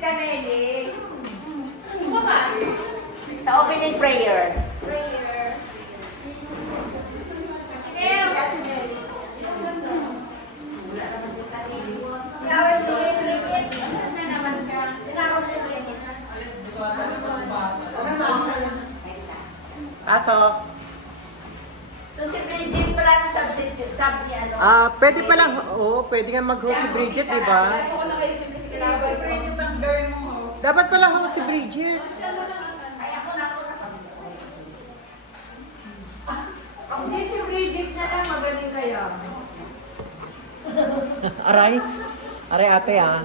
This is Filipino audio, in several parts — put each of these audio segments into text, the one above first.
Kaneli. Sa opening prayer. Prayer. Pasok. So si Bridget pala ang substitute, sub niya, ano? Pwede pala, pwede nga mag-host si Bridget, di ba? Dapat pala host si Bridget. Kaya ako na. Hindi si Bridget na lang, magaling kayo. Aray. Aray ate ah.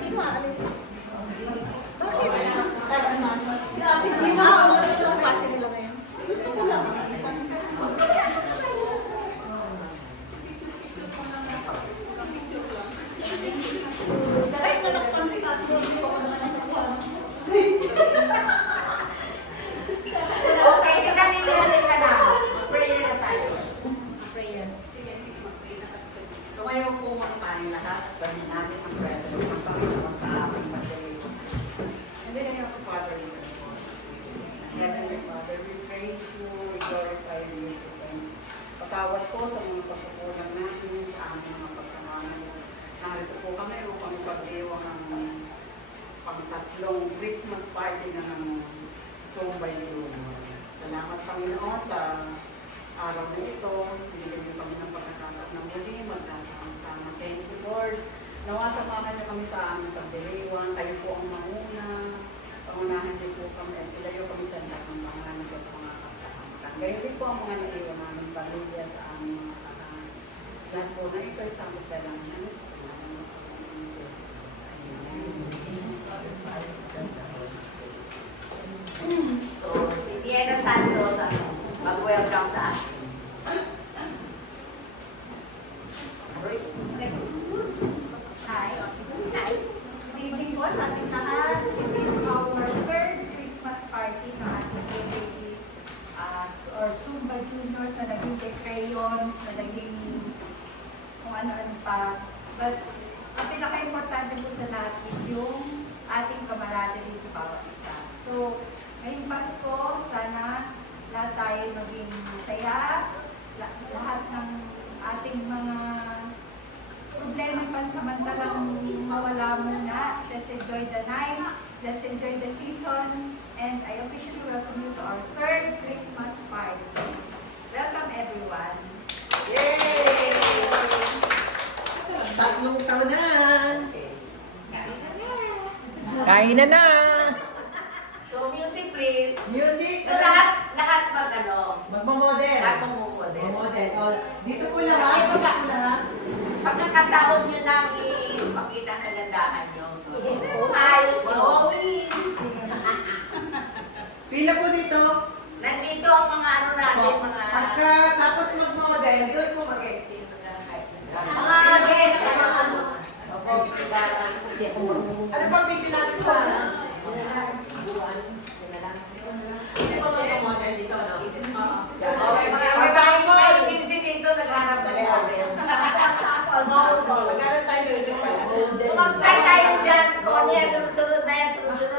Sino aalis? Bakit? Ang party nila ngayon. Gusto ko lang. Ay, manakpan Okay, tingnan ninyo ka na. Prayer na tayo. Prayer. Sige, mag-pray na tayo. Tumayo po mga tayong lahat at gawin natin ang presence ng Panginoon sa ating pagdayo. And then, Father, Heavenly Father, we praise you, we glorify you, we thanks. Patawad po sa mga pagkukulang natin sa aming mga pagkamalan. Narito po kami upang pagdiwang ang pangtatlong Christmas party na ng Sumbay Room. Salamat Panginoon sa araw na ito. Binigyan niyo kami ng pagkakataon ng muli, magkasama-sama. Thank you, Lord. Nawa samahan niyo kami sa aming pagdiriwang. Kayo po ang mauna. Pangunahan niyo po kami at ilayo kami sa lahat ng pangalan at mga kapatid. Gayon din po ang mga naiwan namin pamilya sa aming mga kapatid. Lahat po na ito ay samot na lang namin sa pangalan ng Panginoon Jesus. Amen. So, si Diana Santos, mag-welcome sa akin. Hi. Hi. Good evening po sa ating lahat. It is our third Christmas party na ating baby or Zumba Juniors na naging crayons, na naging kung ano-ano pa. But ang pinaka-importante po sa lahat is yung ating camaraderie sa bawat isa. So, ngayong Pasko, sana lahat tayo maging masaya. Lahat ng ating mga problema pansamantalang mawala muna. Let's enjoy the night. Let's enjoy the season. And I officially welcome you to our third Christmas party. Welcome everyone. Yay! Tatlong taon na. Kain na na. So, music please. Music. So, lahat mag-ano? Magmamodel. Lahat magmumodel. Magmamodel. Dito po lahat. Dito po lahat. Pagkakataon nyo nang ipakita ang kagandahan nyo. Ayos nyo. Pila po dito. Nandito ang mga ano natin, mga... Pagkatapos mag-model, doon po mag-exit. Mga guests, mga ano. Ano pa pili natin sa Hindi po mag-model dito, no? Okay, mga agency dito, naghanap na model. Mag-start tayo dyan. Kung ano yan, sunod-sunod na yan, sunod-sunod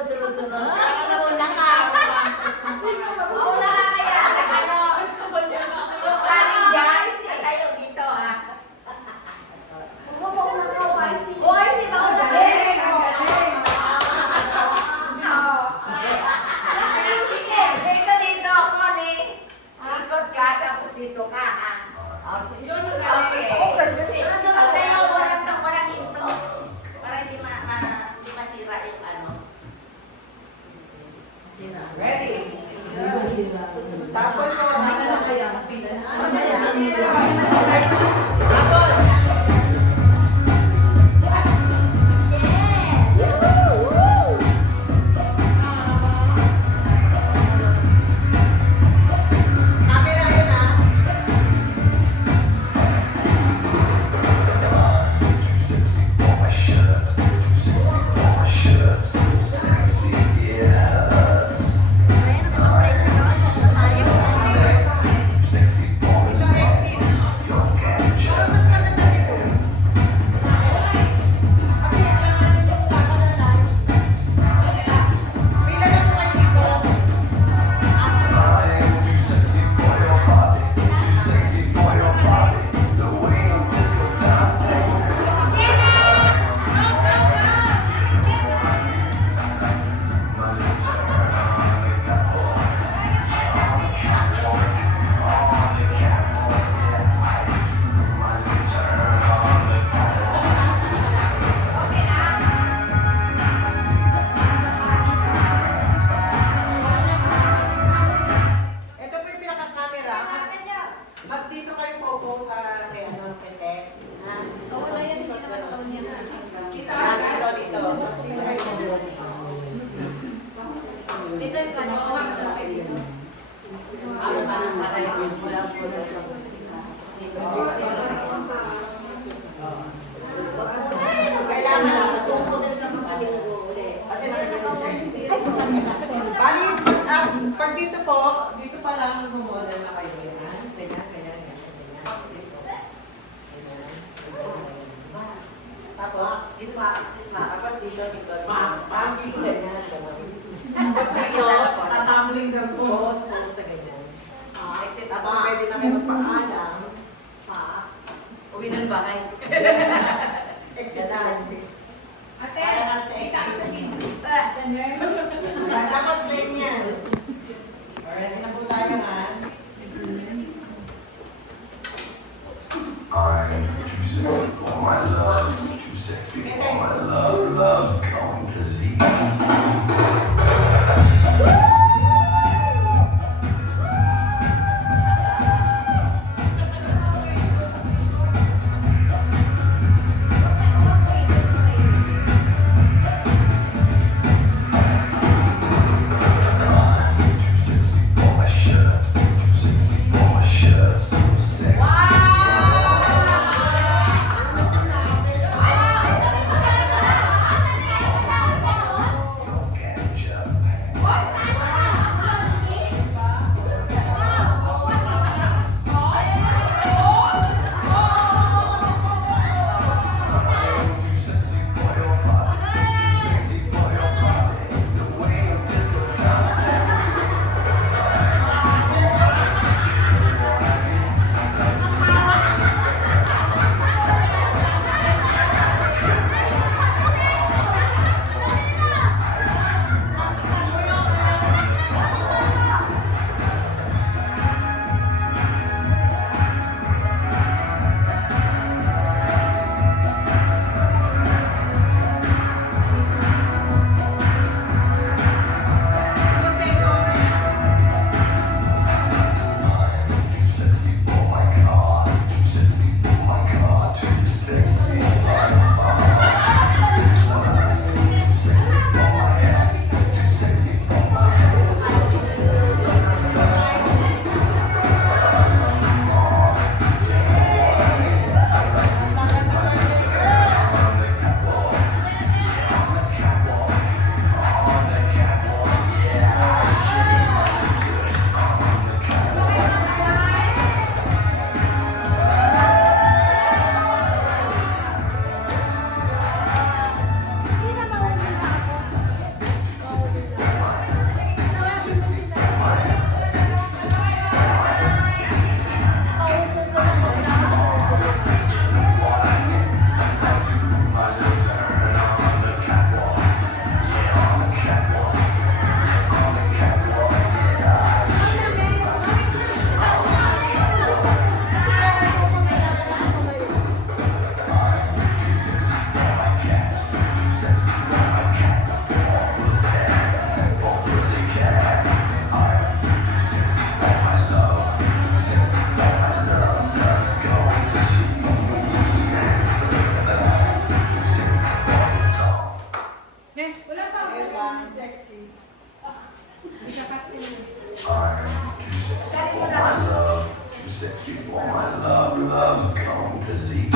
Sapon po, sapon. Camera yun ah. Pila lang po kayo dito. Ito po yung pinaka-camera. Mas dito kayo po sa kay ano, kay Tess. Ha? Wala yan, hindi naman ako niya. Yan, dito. Dito yung sana ako. Kailangan lang. Kasi bali, pag dito po, dito pa lang mag-model na kayo. Ganyan. Tapos, tapos dito. Parang dito ganyan. Tapos dito, tatambling daw po. Sa ganyan. Tapos pwede na kayo magpaalam. Uwi ng bahay. Exit na exit. Ate, Para lang sa ikaw exit. sabihin. Dapat plain yan. Ready na po tayo ha. I'm too sexy for my love, too sexy for my love, love's going to leave. I'm too sexy for my love, too sexy for my love. Love's come to leave.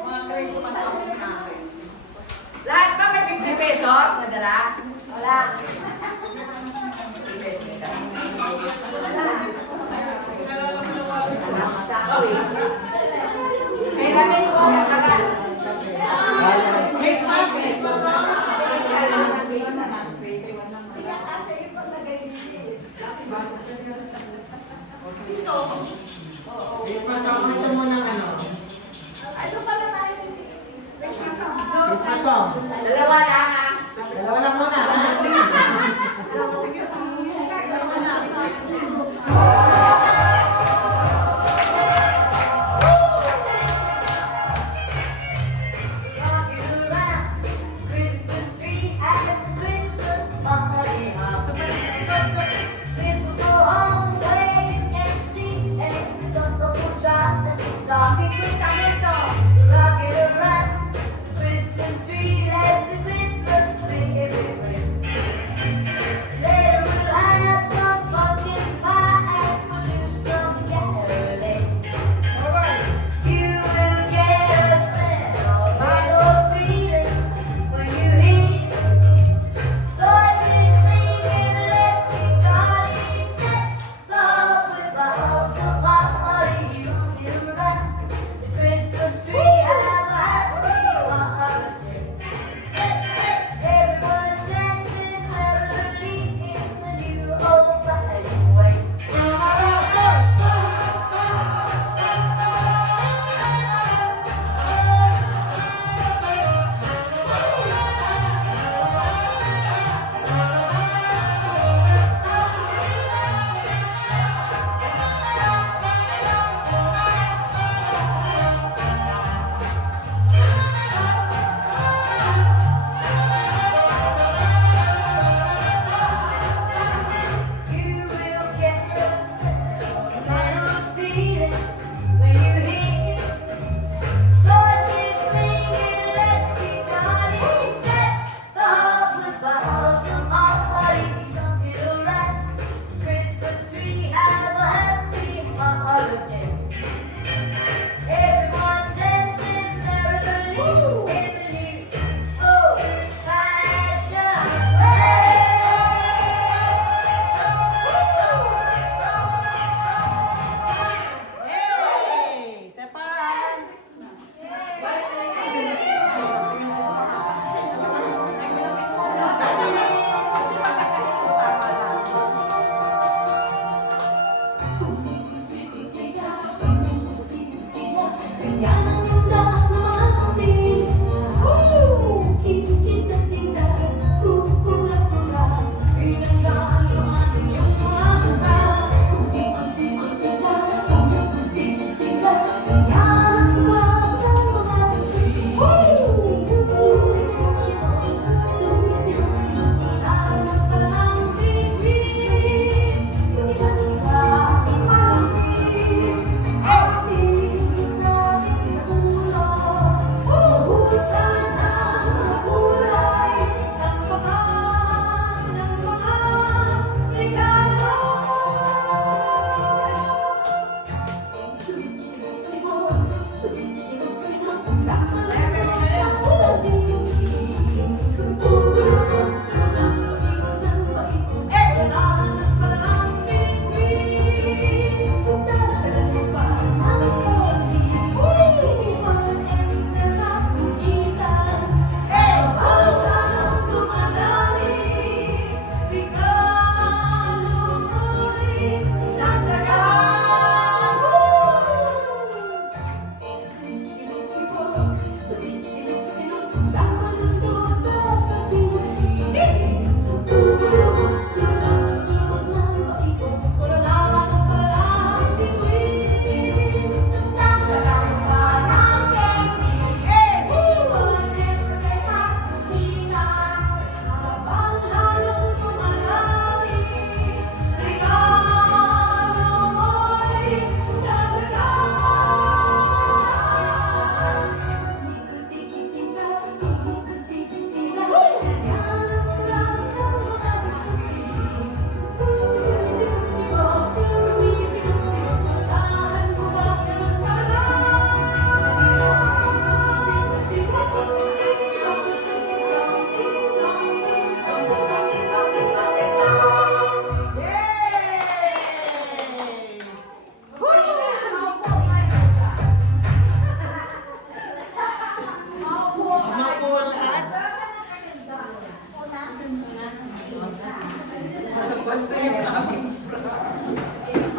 Mga Christmas songs namin. Lahat ba may 50 pesos na dala? Wala. May namin ko ang kagal. Christmas, Christmas song. Christmas song. Ito mo ng ano? Christmas song. Dalawa lang ha. Dalawa lang muna. Christmas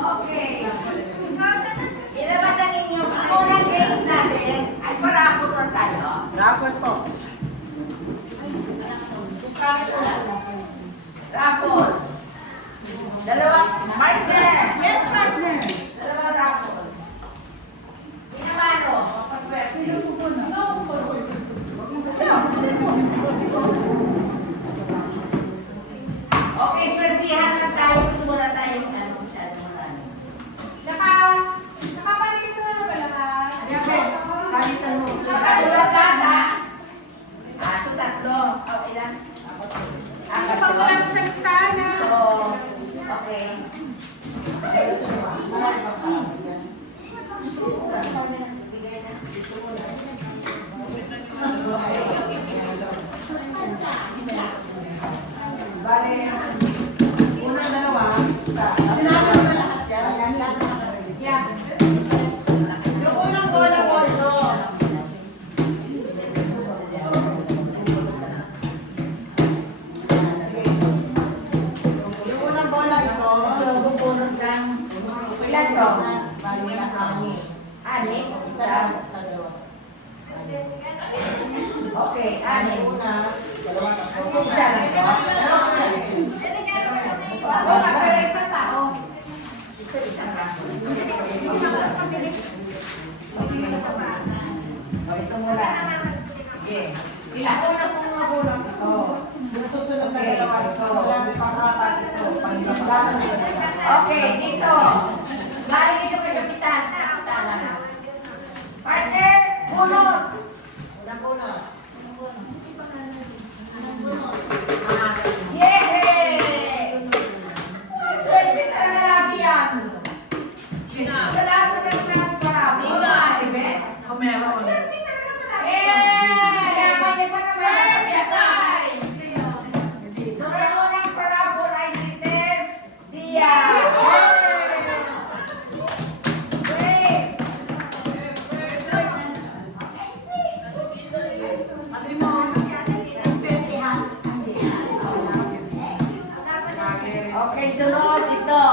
Okay. Ilabas ang inyong unang games natin. Ay, parapot na tayo. Dapat po. Rapol. Dalawa, partner. Yes, partner. Dalawa rapol. Pinamano, paswerte. Okay, swertihan lang tayo. Gusto mo na tayo Nakapaligid na ba lahat? Salitan mo. Nakasulat lahat, ha? So, tatlo. O, ilan? Apat Pag yun. lang sa listahan na. So, okay. Bale, unang dalawa, sinalo mo na lahat yan. Yan lahat na nakarelease. Yeah. Yung unang bola po ito. Sige. Yung unang bola ito. So, bupunod ng ilan to? Bali na ani. Ani? Sa dalawa. Okay, ani. Una, dalawa tatlo. Isa lang ito? Oo, nakapala isang tao. Ito, isang lang. O, ito muna. Sige. Ilan? Una po mga bola ito. Yung susunod na dalawa ito. Wala pang-apat ito. Pang-apat. Okay, dito. Galing ito kay Kapitan. Kapitana. Partner, pulos. Unang bola. Yay! Swerte talaga lagi yan. Sa lahat na lang ng parabo. Event. Swerte talaga palagi. Kaya may pa naman ang kapitay. So sa unang parabol ay si Tess Diaz. Great. Okay, sunod ito.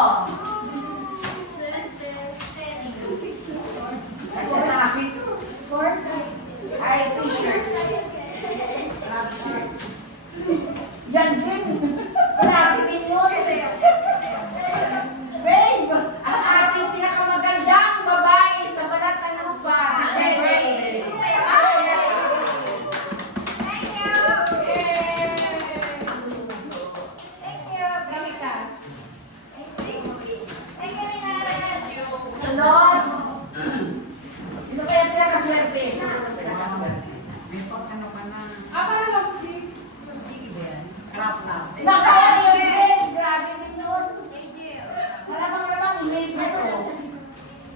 Kasi sa akin, sport ay t-shirt. Yan din. Palagi din yun. Babe, ang ating pinakamagandang babae sa balat ng lupa, si Sebe. Sunod. Sino kaya pinakaswerte? Sino kaya pinakaswerte? Ako na lang, Steve. Nakakayon din! Grabe din nun. Wala bang namang email na to?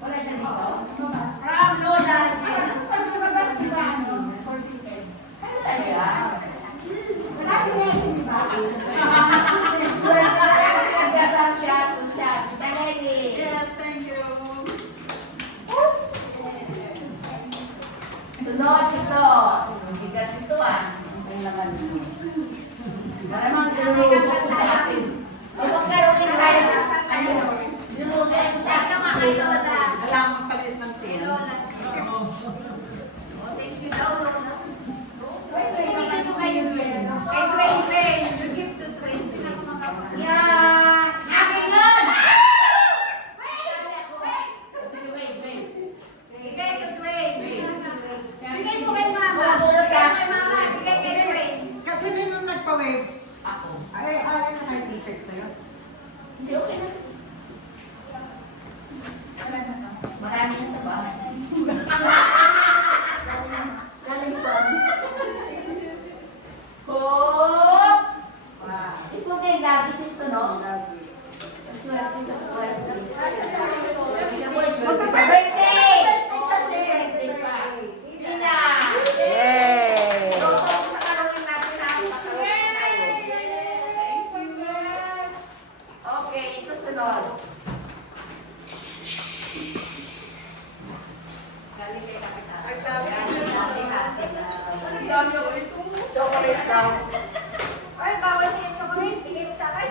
Wala siya dito? From Lola. Ano na siya? Wala si Nelly, di ba? Swerte na lang kasi nagdasal siya. So siya, Tita Nelly. Yes, thank you. Sunod ito. Bigat ito ah. Ang laman nito. Malamang niluluto ko sa akin. Huwag meron din tayo sa akin. Niluluto ko sa akin. Wala mong palit ng tin. Yeah! Akin yun! Sige, wait. Bigay ko, Dwayne. Bigay mo kay Mama. Bubulot ka. Bigay kay Dwayne. Kasi din nung nagpa-wave, Ako. ay alin na kayo t-shirt sa'yo. Hindi, okay na. Marami yan sa bahay. Galing po. Hop! Ikaw ba yung lagi gusto, no? Swerte sa buhay. Sa birthday! Kasi birthday pa. Ina! Yay! So, sa karongin natin na ako pakarongin tayo. Okay, ito sunod. Galing kay Kapitan. Chocolate daw. Ay, bawal sa yung chocolate. Bigay mo sa akin.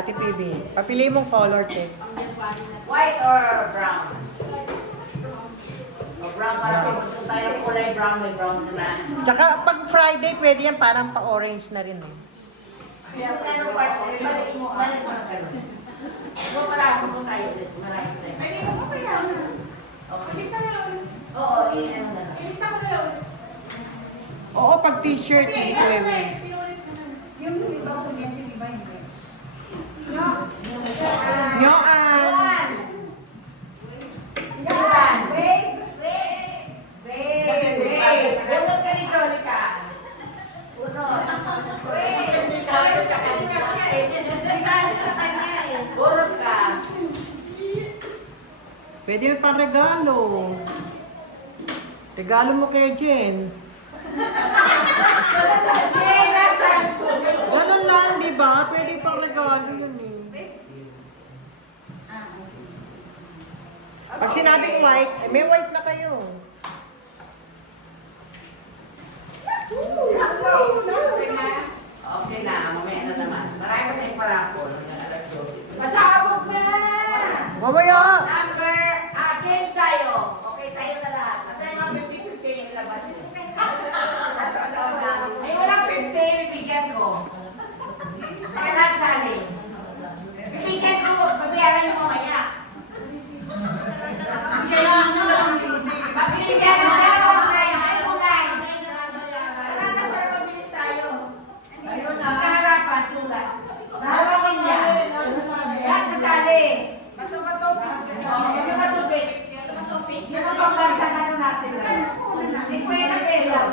Ate PB. Papili mong color, te. White or brown? O brown kasi gusto tayo kulay brown, may brown na. Tsaka pag Friday, pwede yan parang pa-orange na rin. Eh. Kaya ano part, balik mo na gano'n. Marami mo tayo ulit, marami tayo. Pwede mo pa kaya? Okay. Ilista na lang ulit. Oo, ilan na lang. Ilista ko na lang ulit. Oo, pag t-shirt, Kasi hindi ano na pwede. eh, pinulit ko na. Yung iba ko yan, yung iba hindi. Nyoan! Yan! Babe! Babe! Bunot ka dito, Lika. Bunot. Kasi ka siya eh. Regalo sa kanya eh. Bunot ka. Pwede mo pang regalo. Regalo mo kay Jen. Ganun lang, di ba? Pwede pang regalo yun eh. Pag sinabing white, eh, may white na kayo. Okay na, mamaya na naman. Marami pa tayong parapol. Alas 12. Pasabog na! Mamaya! Number, games tayo. Okay, tayo na lahat. Kasi mga 50-50 yung ilabas mo. Ay, walang 50, bibigyan ko. Kaya lahat sali. Bibigyan ko, babayaran yung mamaya. Pabibigyan ko na ako, guys. Ano, guys? Wala na para mabilis tayo. Kaharapan, tulad. Dalawang yan. Yan, masali. Yung matubig. Yung pambansa na ano natin. 50 pesos.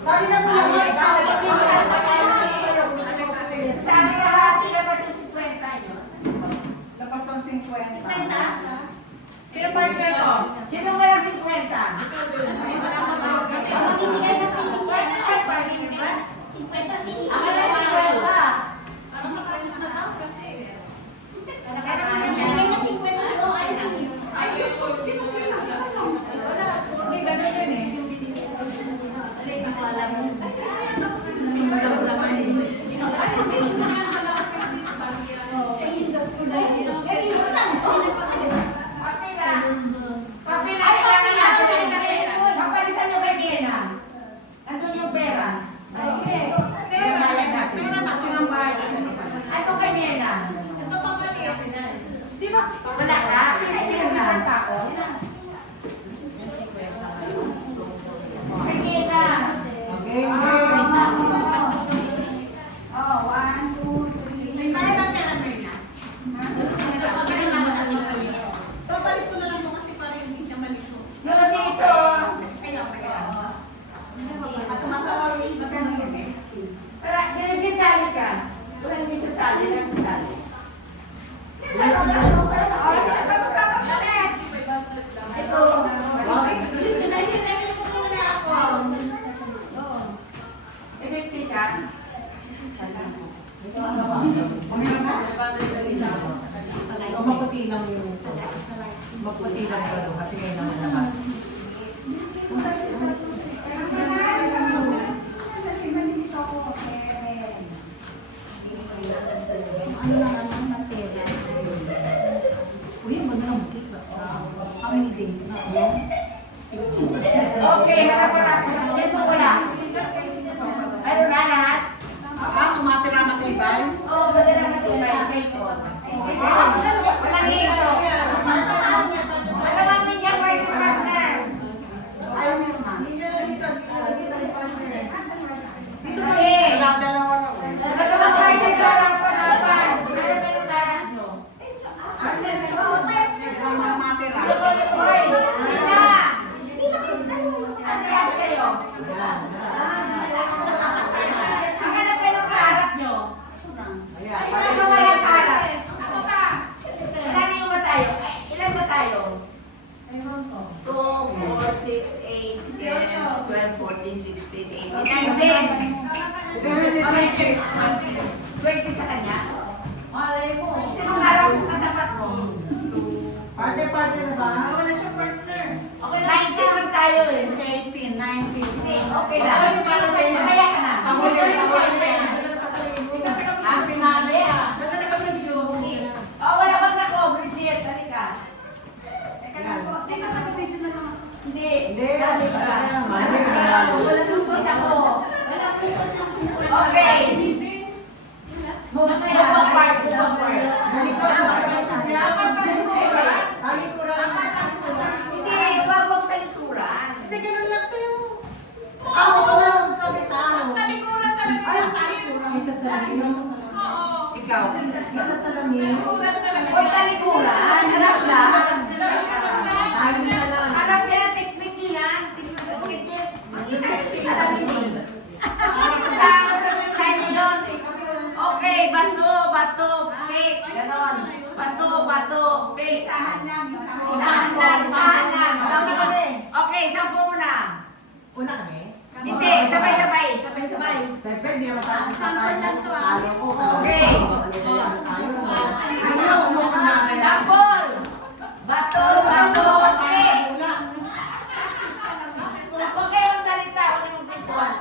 Sali na mo naman. Sabi lahat, ilabas yung 50 nyo. Lapas ng 50. Sino partner ko? Sino walang 50? Ako na 50. Hindi, gano'n yun eh. Papila kailangan natin. Papalitan nyo kay Mirna. Andun yung pera. Ito kay Mirna. Di ba? Wala ka? Kay Mirna. Kay Mirna. Okay, Oh, 1, 2, 3. Yung sito. Para, binigyan sali ka. Wala yung isa sali, lang sali. Ito. Ibigti ka. O maputi lang yung ito. Maputi lang ba ito? Kasi ngayon naman labas. Okay, harap-harap. Yes, mo wala. Ano na lahat? Kung matira matibay? Oo, madala na ito. Walang ito. Dalawang milyan may partner. Okay. Dalawa lang. Dalawang partner ko lang panapan. Ano na yung balak nyo? Hoy, Nina! Ano yan sa'yo? Ang hanap kayo ng kaharap nyo. Ano walang kaharap? Wala na yung ba tayo? Ay, ilan ba tayo? 2, 4, 6, 8, 10, 12, 14, 16, 18, 19. 20 sa kanya? malay mo. Sino harap mo katapat mo? Partner na ba? Wala siyang partner. Okay, 19 lang tayo eh. 18, 19. Hindi, okay lang. Kaya ka na. Sa huli, sa huli. Ang pinali ah. Oh, wala bang nako, Bridget, halika. Hindi, sabi ka. Wala susunod ako. Okay. Mubang part. Hindi, wag talikuran. Hindi, ganun lang tayo. Ako ko lang, sabi ko. Talikuran talaga Ay, yung size. kita sa lamin. Oo. Ikaw. Kita sa lamin. Talikuran talaga. Huwag talikuran. Harap lang. Tayo na lang. Harap yan, tikmik yan. Tikmik yan. Makita ko si salamin eh. Sa inyo yun. Okay, bato, pick. Ganon. Bato, pick. Isahan lang. Sama kami. Okay, sampo mo na. Una kami. Hindi, sabay-sabay. Siyempre, hindi naman tayo ayaw ko. Okay. Ayaw mo na. Sampol. Bato, pick. Huwag kayong salita. Huwag kayong pintuan.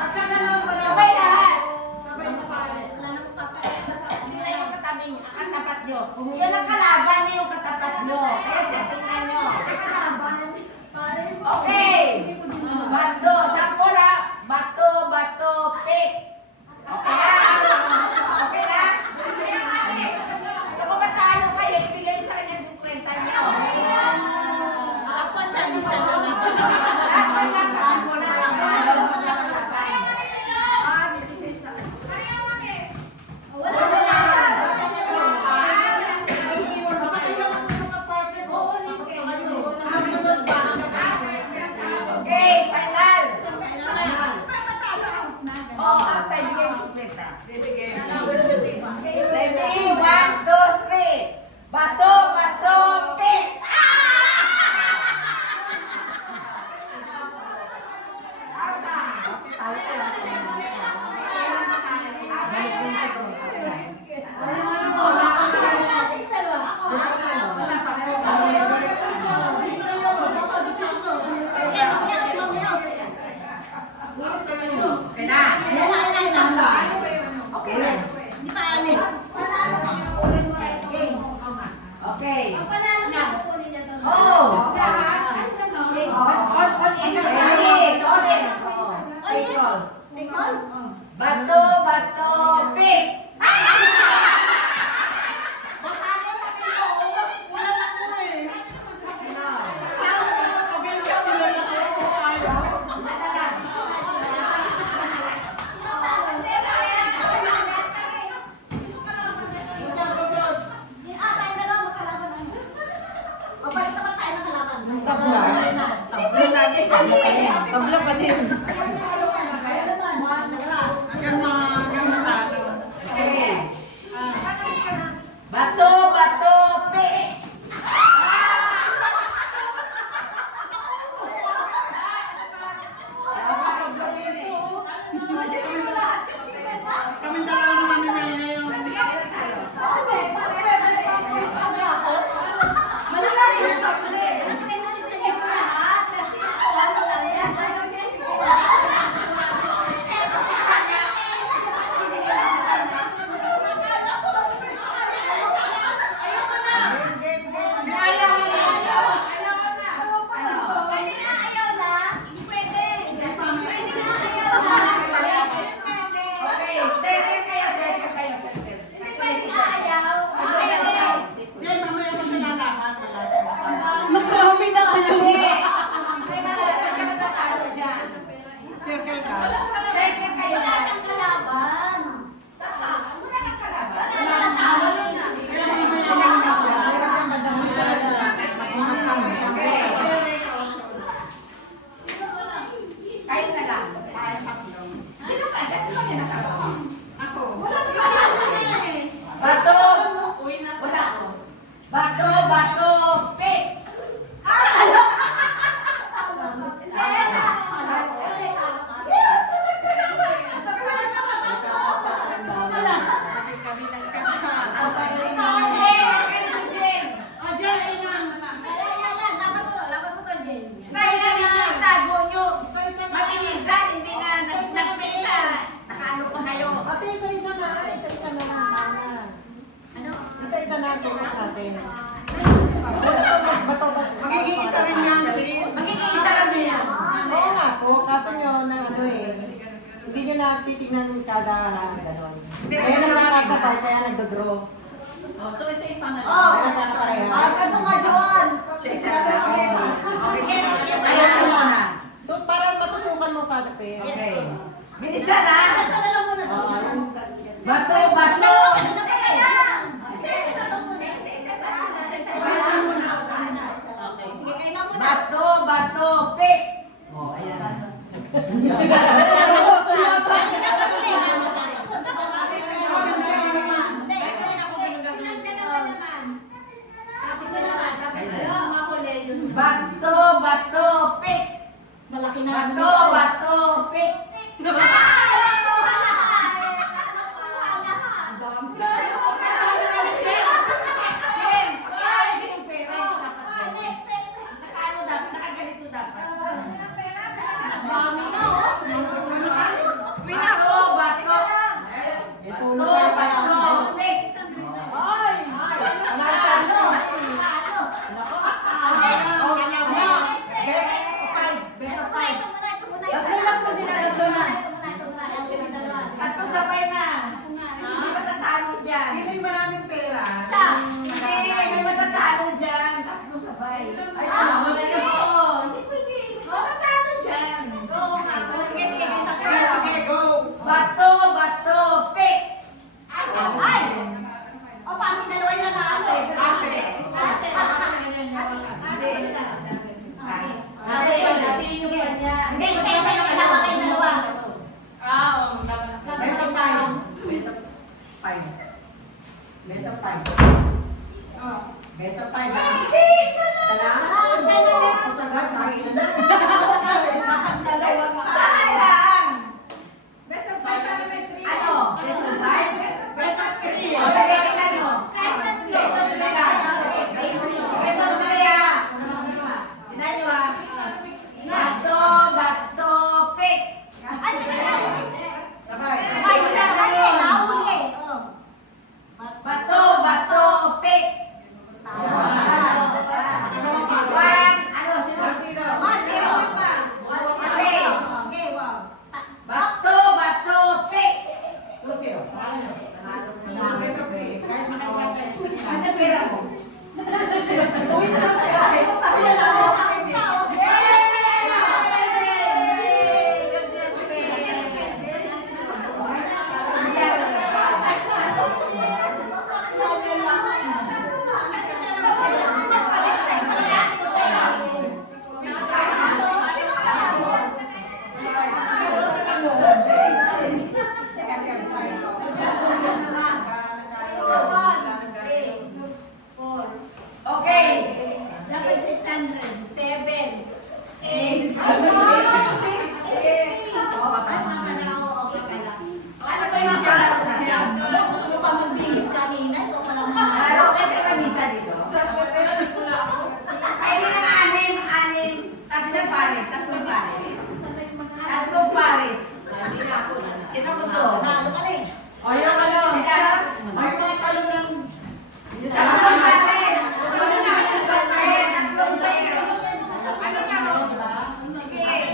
Pagka gano'n, wala. Sabay lahat. Sabay-sabay. Hindi na yung katapat nyo. Yun ang kalaban niyo yung katapat nyo. Kaya siya, tingnan nyo. Okay. Bato. Sampo na. Bato, pick. Okay na? Okay na? So kung matalo kayo, ibigay sa kanya 50 nyo. Ako siya lang. Lahat lang sampo na. Okay, final. Oh, after bigay mo 50. Ready? 1, 2, 3. Bato, pick. Okay na. Okay na. Okay. Oh. Bato, pick. Tabla pa din. Okay. Bato, pick. Kami dalawa naman ni Mel ngayon. Okay, circle kayo. Yan, mamaya ko sila lahat. Nakarami na kayo. Circle ka. Circle kayo na. Kayo na lang. Sino ka? Sino ka kinakalawa? Bato! Wala. Bato, pick! Hindi na. na titignan kada gano'n. Kaya nagkakasabay, kaya nagdodraw. Oh, so isa-isa na lang. Kaya nagkakapareha. Ano ka doon? Isa na lang. Sige, sige. Kaya ano muna? Doon, para matutukan mo kada pair. Okay. Bilisan ha. Isa na lang muna to. Bato, bato. Okay, sige, kayo na muna. Bato, bato, pick. Oh, ayan. Bato, bato, pick. Malaki na. Bato, bato, pick. Jen, ayos yung pera. Nakaano dapat? Nakaganito dapat. Dami na, oh. Bato, bato. Bato, bato, pick. Ay! Nasa ano? Tatlo lang po sila nagduna. Bato sabay na. Hindi matatalo dyan. Sino yung maraming pera? Siya. Hindi, may matatalo dyan. Tatlo sabay. Ay, ano? Oo, hindi pwede. Matatalo dyan. Oo nga. Sige, sige, kayo tatlo. Sige, sige, go! Bato, bato, pick. Ay! O, paano yung dalawa yung nanalo? Ate. Ate. Ate. yung kanya. Hindi, kailangan kayong dalawa. Ah, oo. Best of time. Best of time. Best of time. Best of time. Sana lang. Ano? Best of five? Best of three. O, sige, tingnan mo. Best of three lang. Best of three ah. Tingnan nyo ah. Bato, bato, pick. Ay, Sabay. Bato, bato, pick. Ano, sino? Bato, bato, pick. 2-0. Best of three. Kahit makaisang tayo. Asa pera mo? Okay. Dapat 600. 7. 8. Ano ba yung palaro na siya? Gusto mo pa magbihis kanina? Ito pa lang naman. Palaro kayo may kamisa dito. Ay, hindi na anim. Tatlong pares. Tatlong pares. Sino gusto? Nanalo ka na eh. O yung ano? Ay, mga talo ng... Tatlong pares. Ay, tatlong pares. Ano na no? Sige. Ay,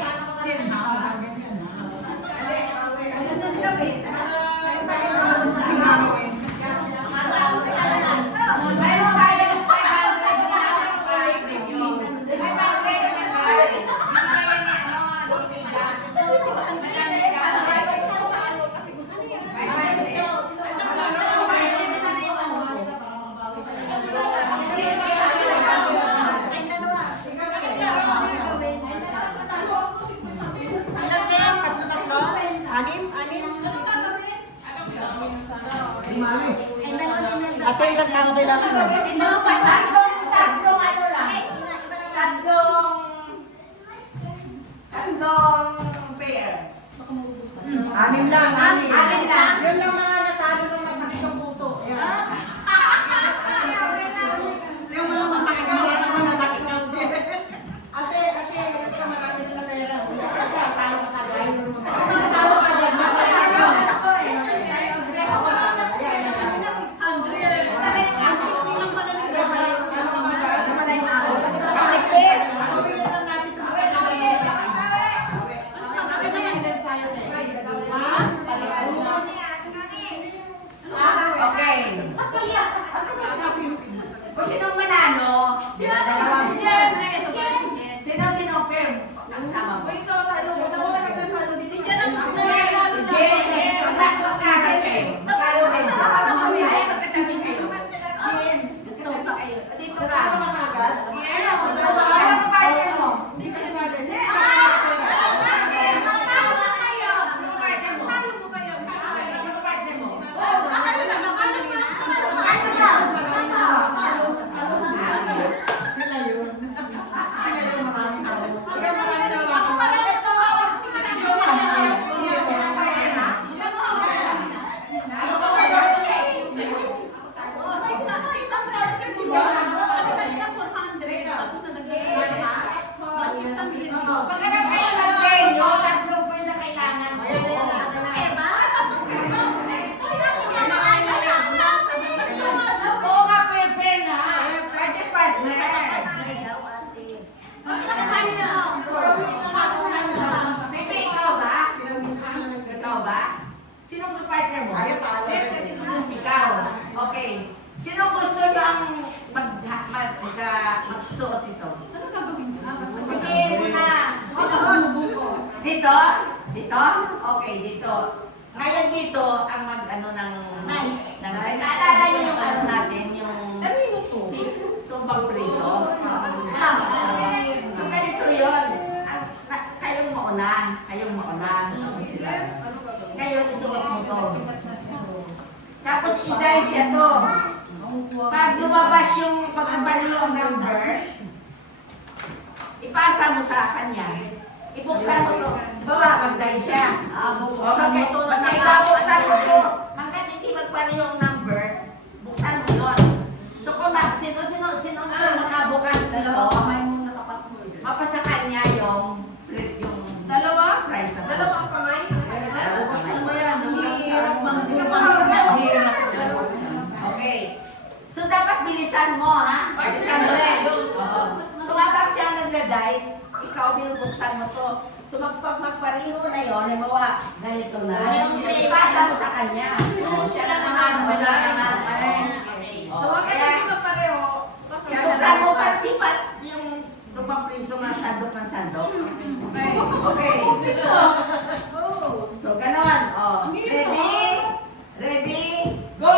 mo kaya ng 500 na ang preview. 500 na guys. Hindi kaya ni ano, Nina. Ilan na yan? Tatlo? Anim? Mami. Ate, ilang tao kailangan mo? Tatlong ano lang. Tatlong pairs. Anim lang. Anim lang. Yun lang mga natalo ng masakit sa puso. Yan. Yung mga masakit sa puso. Ate, ito marami na pera. Talo ka kagay. Talo ka dyan. Masaya yun. Ano Dito? Okay, dito. Ngayon dito, ang mag-ano ng... Nice. Naalala niyo yung ano natin, yung... Kanino to? Si tumbang priso. Kung ganito yun, kayong mauna. Sila. Ngayon, isuot mo to. Tapos i-dial siya to. Pag lumabas yung pagkabali yung number, ipasa mo sa kanya. Ibuksan mo to. Bawa, mag-dial siya. Buksan mo to. Buksan mo to. Hanggang hindi magpano yung number, buksan mo yun. So kung sino nakabukas dito, mapasa kanya yung Dalawa? price na to. Dalawa ang kamay? Buksan mo yan. Okay. So dapat bilisan mo, ha? Bilisan mo rin. Oo. So habang siya nagda-dice, ikaw binubuksan mo to. So magpareho na yun, halimbawa, ganito na. Ipasa mo sa kanya. Siya lang naman, basta naman. So, wag kayo hindi magpareho. Buksan mo pansipat yung tupang priso ng sandok ng sandok. Okay. So, ganon. Oh. Ready? Go!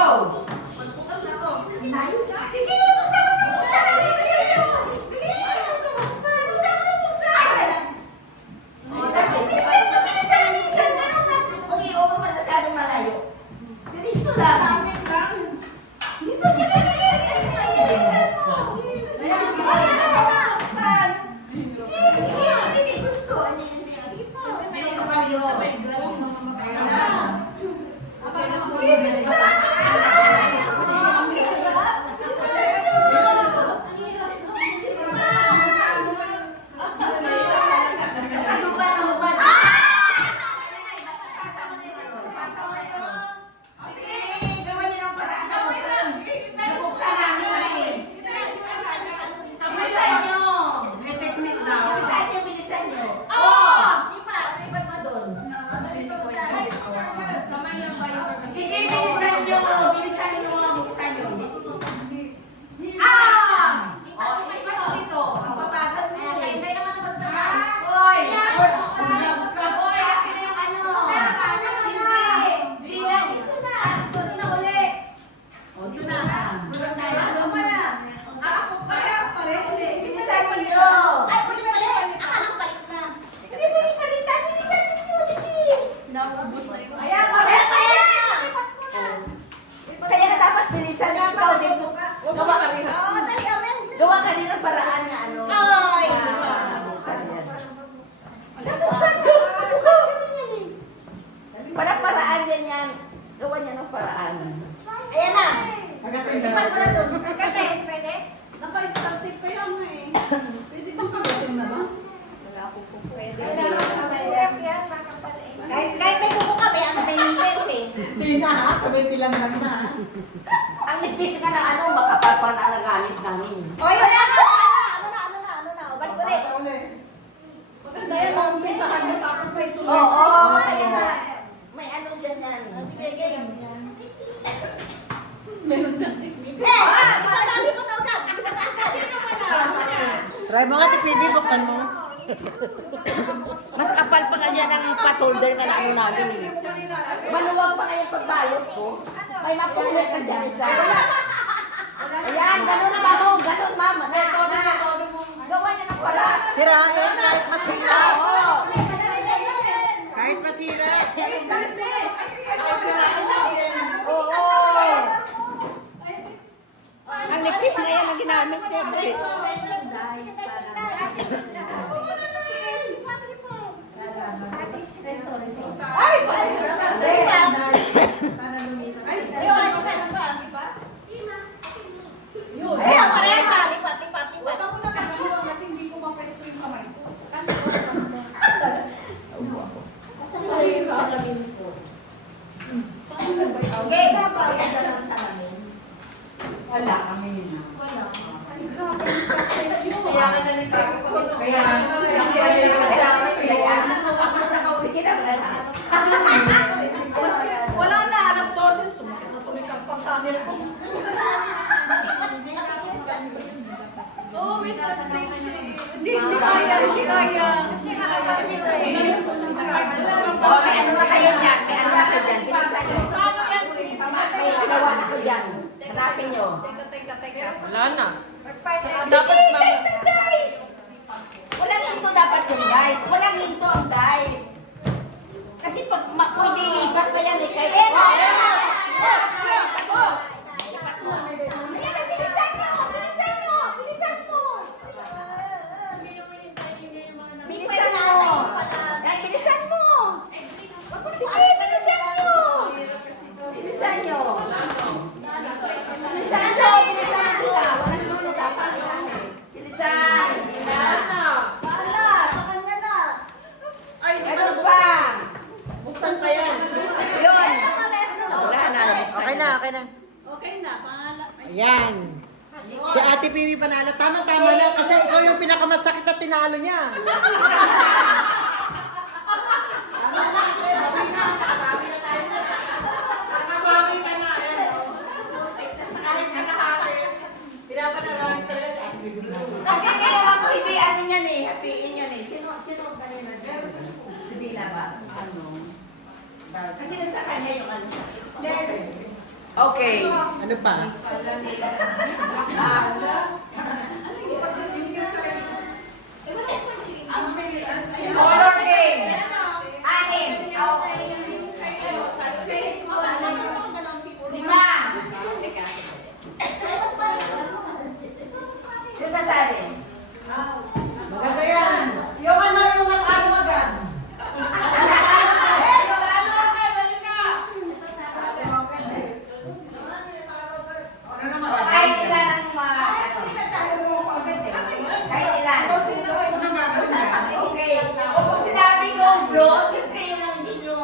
Magbukas na to. Sige, buksan mo na, buksan na rin sa'yo. Sige, buksan mo. Bilisan. Ganon na. Huwag i-over mo masyadong malayo. Dito lang. Dito, sige. Bilisan mo. Hindi gusto. May kapaliw. Kamay lang ba yung gagawin? Sige, bilisan nyo. Buksan nyo. May bato dito. Mabagal mo. Hoy! Hoy, akin na yung ano. Hindi. Bilang, dito na. Dito na. Bilisan nyo. Hindi mo yung palitan. Bilisan nyo. Sige. Naubos na yung... Ayan, kaya na dapat bilisan na ikaw dito. Gawa ka rin ng paraan na ano. Ay! Buksan yan. Buksan ka yan eh. Parang paraan yan yan. Gawa niya ng paraan. Ayan na. Lipat mo na doon. Pwede? Naka-static pa yan eh. Pwede bang kagatin na ba? Wala akong kuko. Pwede. Kahit may kuko kami, ano may meters eh. Hindi na ha, kabiti lang na. Ang nipis ka na ano, makapal pa na nagamit namin. O, yun na. Ano na. O, balik ulit. Maganda yan, maumpisahan mo tapos may tuloy. Oo, kaya nga. May ano dyan yan. Sige, game. Meron siyang technique. Sabi mo na agad. Try mo nga, Pibi, buksan mo. Mas kapal pa nga yan ang patolder na ano namin eh. Maluwag pa nga yung pagbalot ko. May mapulot ka dyan isa. Ayan, ganun mama. Gawa niya ng pala. Sirain kahit masira. Oo. Kahit masira. Oo. Ang nipis na yan ang ginamit niya. Ay! Ayun, parehas ah. Lipat. Huwag ako nakagawa at hindi ko mapresto yung kamay ko. Okay. Wala kami na. Kaya ka na nito ako pa. Kaya, Wala na, alas 12. Sumakit na tuloy ang pang-tunnel ko. Oh, may sensation. Hindi kaya. Sana. Dapat guys ang dice. Walang hinto dapat yung dice. Walang hinto ang dice. Kasi pag kung hindi lipat pa yan eh. Kahit Ayan, bilisan nyo! Bilisan nyo! Bilisan mo! Bilisan mo! Yan, bilisan mo! Sige, bilisan nyo! Bilisan nyo! Bilisan nyo! Bilisan nila! Walang lulo dapat. Bilisan! Bilisan! Wala, sa kanya na. Ay, Ano pa? buksan pa yan. Yun! Wala na, nabuksan Okay na, okay na. Okay na, pangalan. Ayan. Si Ate Piwi panalo. Tama-tama lang kasi ikaw yung pinakamasakit na tinalo niya. Kasi kaya ako hindi ano yan eh, hatiin yan eh. Sino kanina? Si Bina ba? Ano? Kasi nasa kanya yung ano siya. Okay. Ano pa? Color game. Anim. Lima. Yung sasali. Maganda yan. Yung ano, yung nakano agad. Kahit ilan ang mga kahit ilan. Okay. Kung sinabi kong blue, siyempre yun ang hindi nyo.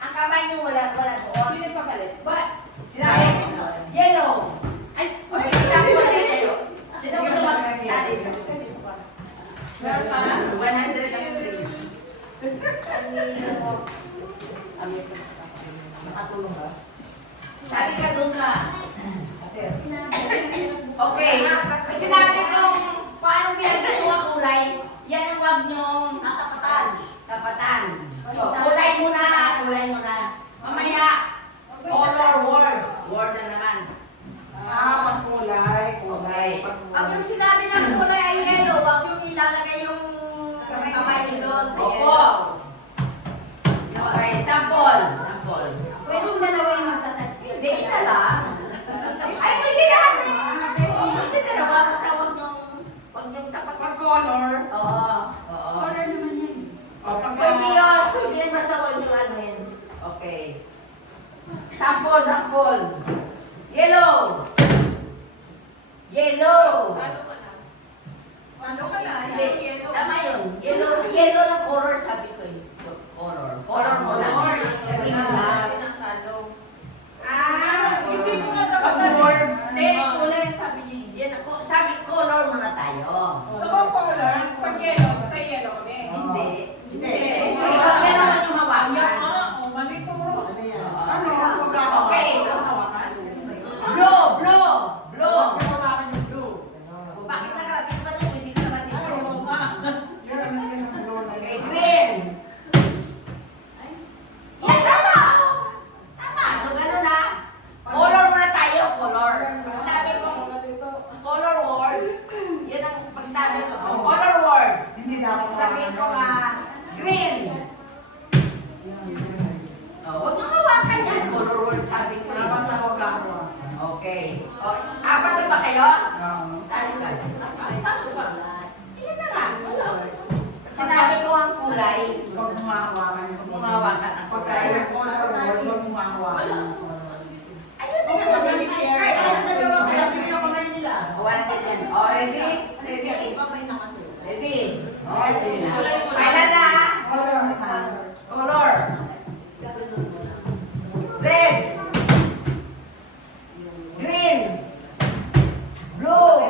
Ang kamay nyo wala doon. But, sinabi ko, yellow. Ay, sabi ko na yellow. Sino gusto mag-sabi? 103. Nakatulong ba? Sali ka doon ka. Okay. Pag sinabi kong paano pinagkatuwa kulay, yan ang wag nyong tapatan. So, kulay muna. Mamaya, color word. Word na naman. Kulay. Okay. Pag yung sinabi ng kulay ay yellow, wag yung ilalagay yung kamay nyo doon. Opo. Okay, sample. Pwede yung dalawa yung magtatouch. Hindi, isa lang. Ay, hindi lahat eh. Hindi dalawa, basta wag yung tapat. Color. Oo. Color naman yan. Pwede yun. Pwede yun, basta wag yung ano yun. Okay. Sample. Yellow. Ano ka na? Hindi, tama yun. Yellow ng color, sabi ko eh. Color mo lang. Hindi mo matapos na. Words. Hindi, kulay sabi niya. Yan ako. Sabi color muna tayo. So, kung color, pag yellow, sa yellow kami. Hindi. Hindi. Ikaw ka naman yung hawakan. Malito mo. Ano yan? Okay. Blue. Hawakan yung blue. Bakit nakarating ba doon? Hindi ka naman dito. Okay, green. Yan, tama. So, gano'n na. Color muna tayo. Pag sinabi ko, color word. Yan ang pag sinabi ko. Color word. Hindi dapat Sabihin ko green. Huwag mo hawakan yan. Color word sabi ko. Okay. Apat na ba kayo? Sali ka. Ayan na nga. Pag sinabi ko ang kulay, humahawakan ang kulay. Ayun na yan. 1%. Oh, ready? Ready? Final na. Color. Red. Green. Blue.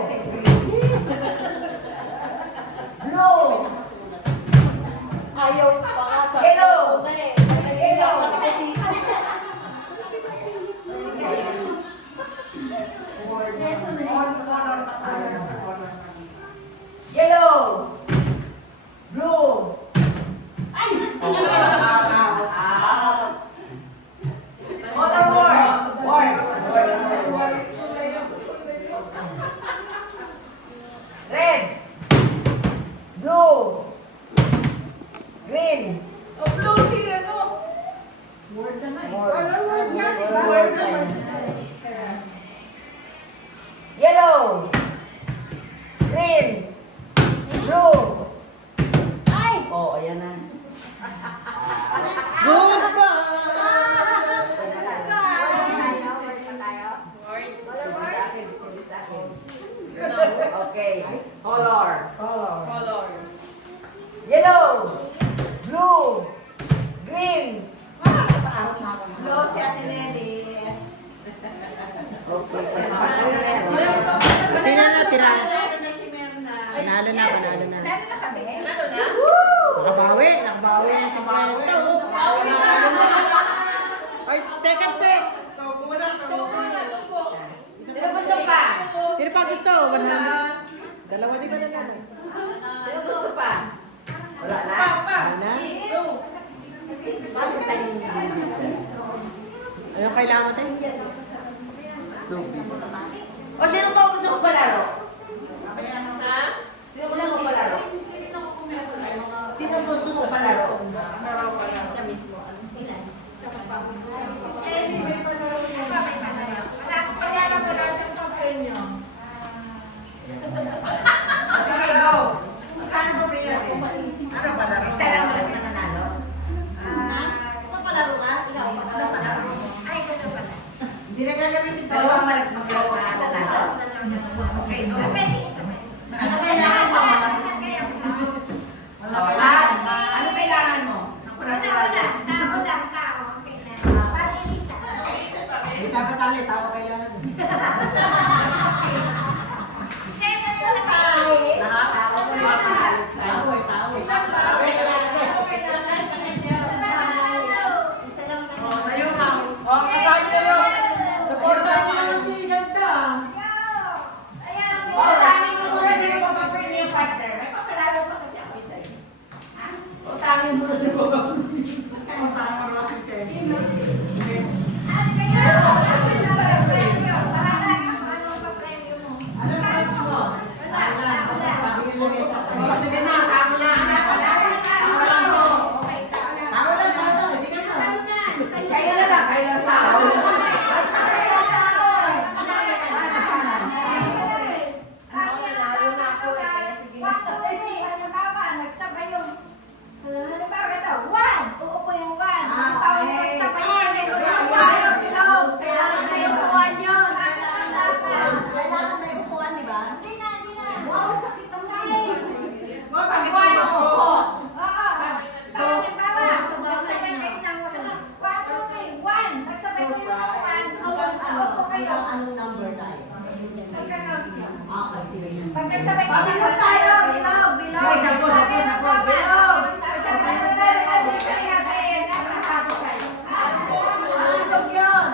Ayaw pa nga sa Yellow. Yellow. Yellow. Word na nga eh. Word yan, di ba? Word na Word. Yellow. Green. Blue. Ay! Oh, ayan na. Okay. Color. Color. Yellow. Blue. Green. Hello, si Ate Nelly. Okay. Sino na tira? Nanalo na si Merna. Panalo na, panalo na. Nanalo na kami. Nakabawi ang sa bahay. Ay, second set. Sino gusto pa? Sino pa gusto? 100. Dalawa di ba nanalo? Sino gusto pa? Wala na. Wala na. Bakit tayo Ano kailangan tayo? O sino pa gusto ko palaro? Sino gusto ko palaro? Sino gusto ko palaro? Kaya lang wala siyang pa-premium. Sige, go. Magkano ba premium? Ano palaro? Isa lang wala na nanalo? Sa palaro ka? Ikaw, palaro. Ay, gano'n pala. Hindi na gagamitin to. Dalawang maglaro na nanalo. Okay, go. Ano kailangan mo? Wala. Ano kailangan mo? Hindi ka pasali, tao kailangan mo. Tao. Tayo ka. O, kasali ka rin. Supportan mo lang si Ganda. Utangin mo muna sa pagpa-premium partner. May papalalo pa kasi ako isa eh. Utangin mo muna sa pagpa-premium. Ano na gusto mo? O, sige na, tao na. Tao lang. Hindi ka na. Kayo na lang, kayo lang tao. Uupo yung van. Kailangan may upuan yun. Kailangan may upuan, di ba? Wow, sakit ang Pag-iwan mo. Anong number tayo? Okay, sige. Pag nagsabay Pabilog tayo, bilog. Sige, sabon. Bilog. Pabilog yun.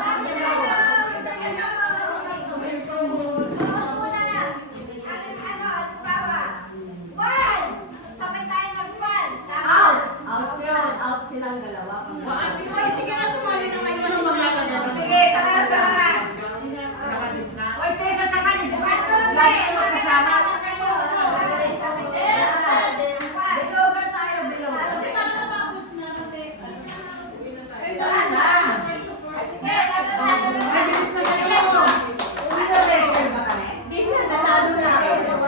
Out. Out yun. Out silang dalawa. Sige na, sumali na kayo. Sige, tara. Oy, Tessa, sa kanis. Lagi kayo magkasama. Bilogan tayo, bilog. Wala na. Ay, bilis na kayo. Ano, record ba kami? Hindi na, nanalo na ako.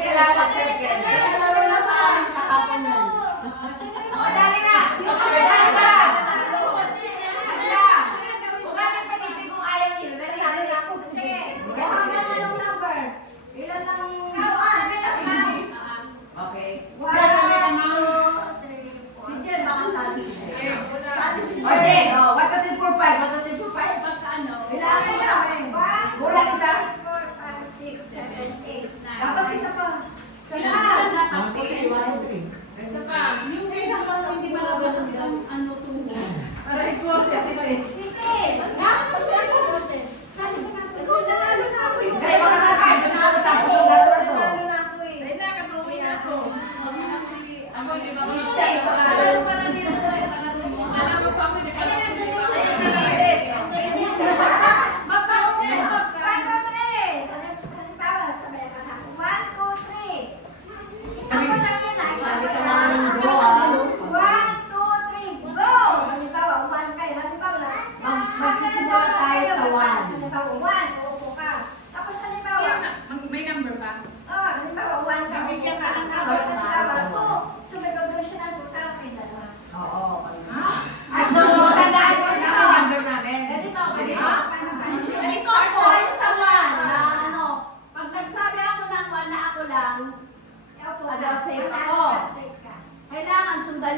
Kailangan circle. Nanalo na sa akin kahapon yan. O, dali na. Dali na. Kung anong pag-ibig kung ayaw nila, dali na. Anong number? Ilan ang Okay. Yes, si Jen, baka sali si Jen. Sali si Jen. Okay, 1, 2, 3, 4, 5. 1, 2, 3, 4, 5. Kailangan niya. Kulang isa. Dapat isa pa. Isa pa, yung medyo hindi malabas ang ano tungo. Para ikaw si Ate Tess. Ikaw nanalo na ako eh. Kaya mga kakain, doon na matapos ang laro na to. Nanalo na ako eh. Ay, nakatuwi na ako. Ako, di ba? Yes, pangalan. Alam mo pa ako, di ba?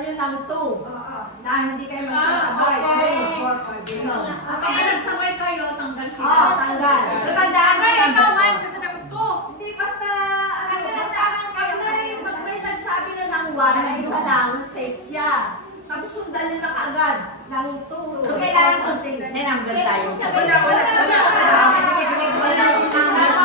nyo ng 2. Na hindi kayo Ah, magsasabay. okay. 3, 4, 5, gano'n. Kapag nagsabay kayo, tanggal sila. Oo, tanggal. So, tandaan mo lang. sasagot ko. Hindi, basta, pag may nagsabi na ng 1 na isa lang, safe siya. Tapos sundan nyo na kaagad ng 2. So, kailangan something. May number tayo. Wala. Sige, sige.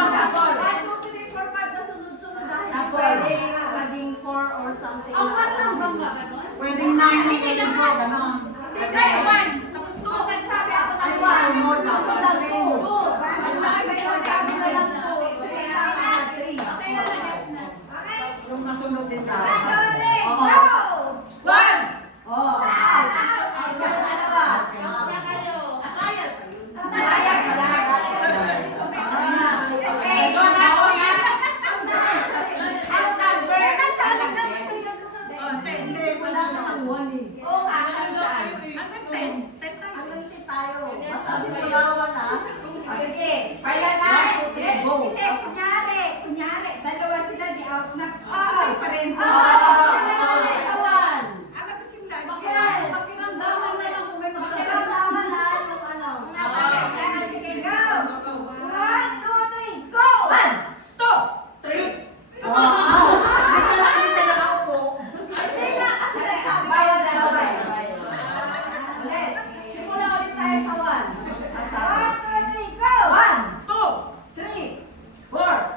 Sample. 1, 2, 3, 4, 5 na sunod-sunod dahil pwede maging 4 or something. Ang one lang bang gano'n? Pwedeng 9 yung pwedeng ko, gano'n. Hindi, 1. Tapos 2. Nagsabi ako ng 1. Sunod ng 2. May nagsabi na lang 2. Kailangan na 3. Yung masunod din tayo. One! Oh. Ano ba? Kaya kayo. Trial pa yun. Kaya ka lang. Okay, go na. Ano number? Hindi, wala namang 1 eh. Oo nga, ano saan? Hanggang 10. 10 tayo. Hanggang 10 tayo. Basta simulawan na. Sige, kaya na. Go. Kunyari, dalawa sila di out na pa rin. Pakiramdaman na lang kung may magsasabi. Pakiramdaman na yung ano. Sige, go! 1, 2, 3, go! 1, 2, 3. Isa lang din siya nakaupo. Hindi na kasi nagsabi kayo dalawa eh. Ulit. Simula ulit tayo sa 1. Sasabi. 1, 2, 3, go! 1, 2, 3, 4.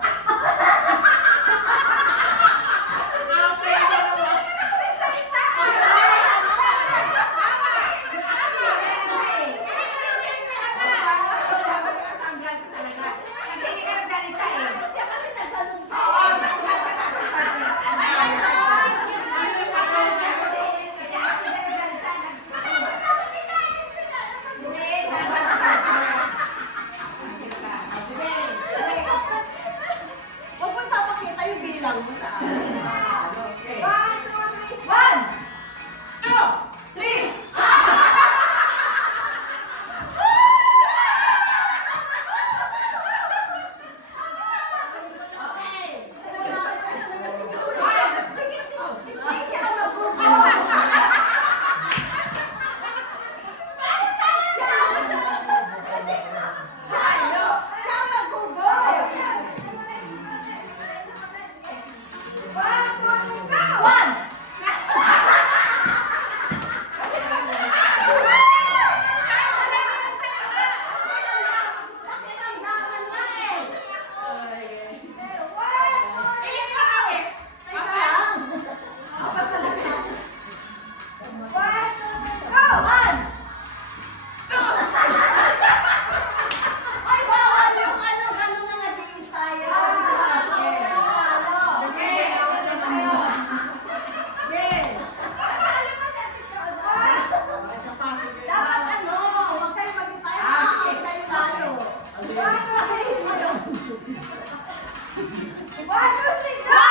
Huwag mo papakita yung bilang mo sa akin. Okay. 1, 2, 3. Ay, bawal yung ano, gano'n na nag-iis tayo. Sige, tayo. Sige. Dapat ano, huwag kayo mag-tayo. Huwag kayo lalo. Sabihin mo yun. 1, 2, 3, go!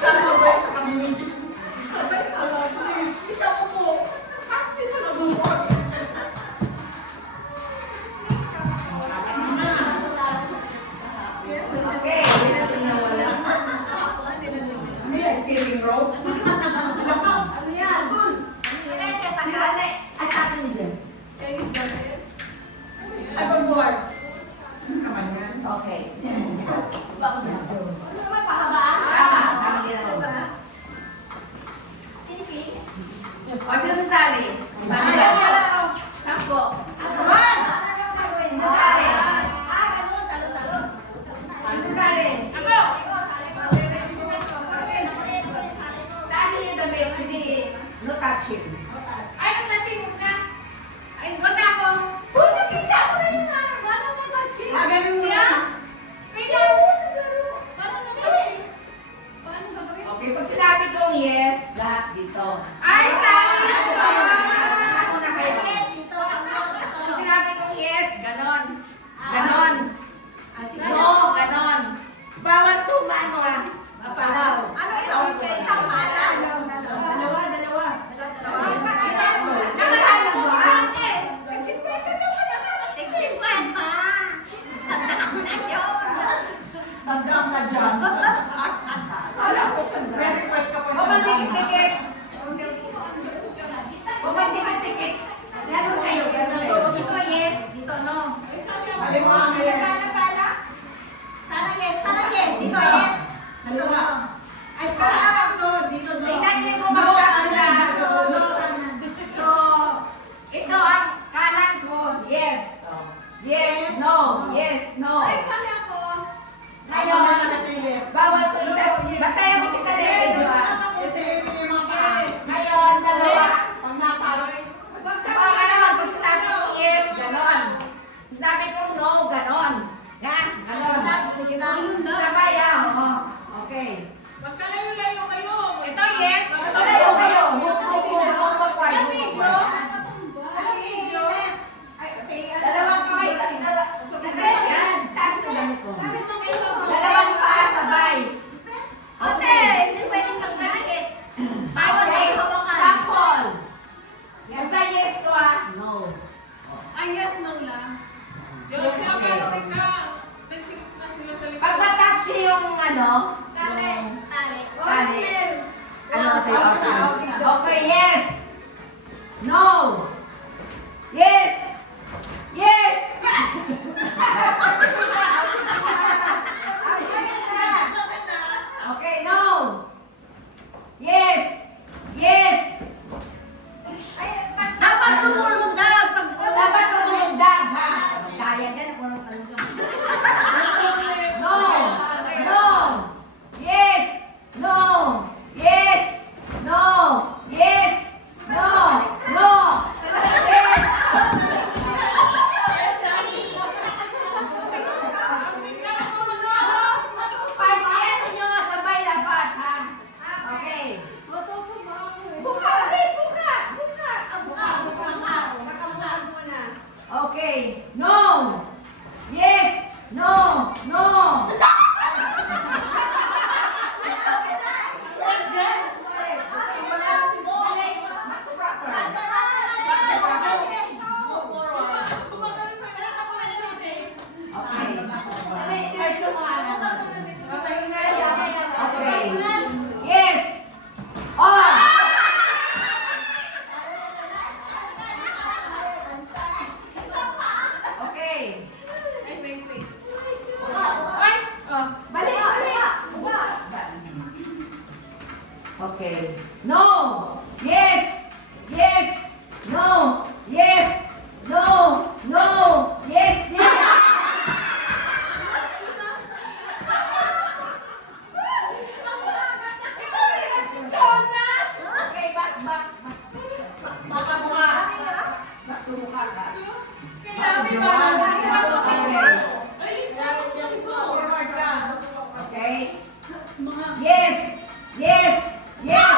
Sasabay sa community. Sabay pala. Isa ko po. Bakit sa nabubuhat? Okay, May escaping rope. ano yan? Si Rane, at akin dyan. I got bored. Ano naman yan? Okay. Bakit na? Ano naman pahabaan? Tama ginagawa. O, sino sasali? Sampo. One! Sasali. Sasali. Pag sinabi kong yes, lahat dito. Ay, sorry! Ako na kayo. Yes, dito. Ang no, dito. Pag sinabi kong yes, ganon. Ganon. No, ganon. Bawat tumano ah. Mapalaw. Ano isang pala? Dalawa. Nakatalo ba? Sandang na dyan. Wala ko sandang. May request ka pa Bumalik sandang. tikit. Bumalik. Meron kayo. Dito yes, dito no. Alim mo ang yes. Sana yes. Sana yes. Dito yes. Dito no. Ay, sana. Dito no. Tingnan niyo kung mag-cut sila. So, ito ang kanan ko. Yes. Yes, no. Yes, no. Ayaw na nakasilip. Bawal ko ito. Basta yung kita na medyo ah. Isilipin niyo mga paa. Ngayon, dalawa. Pag naparos. Pag sinabi kong yes, ganon. Pag sinabi kong no, ganon. Yan, ganon. Sabay ah. Oo. Okay. Magkalayo-layo kayo. Ito yes. Kayo. Dalawang kamay sa yan. Taas ko gamit ko. Dalawang paa sabay. Okay. Sample. Basta yes ko ah. No. Ay, yes, no lang. Diyos, kapag ka, nagsikip na sila sa likod. Pag matouch yung ano, Tali. tali. Ano okay, yes. No. Yes. Yes. Okay, no. Yes. Yes. Dapat tumulong daw. Dapat tumulong daw. Kaya yan. No. No. Yes. No. Yes. No. Yes. No. No. Yes. Partiyan ninyo nga sabay dapat, ha? Okay. Buka ulit, buka. Okay. No. Yes. No. No. Okay. Yes. On. Okay. Balik. Okay. No. Yes. Yes. No. Yes. No. No. Yes. Yes. Okay, back. Baka mukha. Back to mukha ka. Okay. Yes. Yes. Yes.